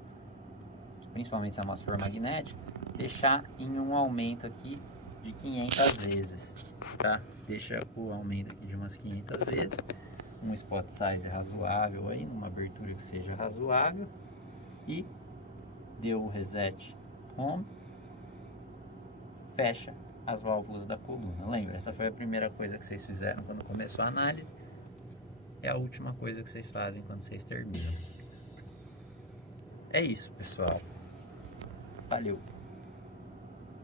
principalmente se a massa for magnética, deixar em um aumento aqui de 500 vezes, tá? Deixa o aumento aqui de umas 500 vezes, um spot size razoável aí, numa abertura que seja razoável, e deu o reset home, fecha as válvulas da coluna. Lembra, essa foi a primeira coisa que vocês fizeram quando começou a análise, é a última coisa que vocês fazem quando vocês terminam. É isso, pessoal. Valeu!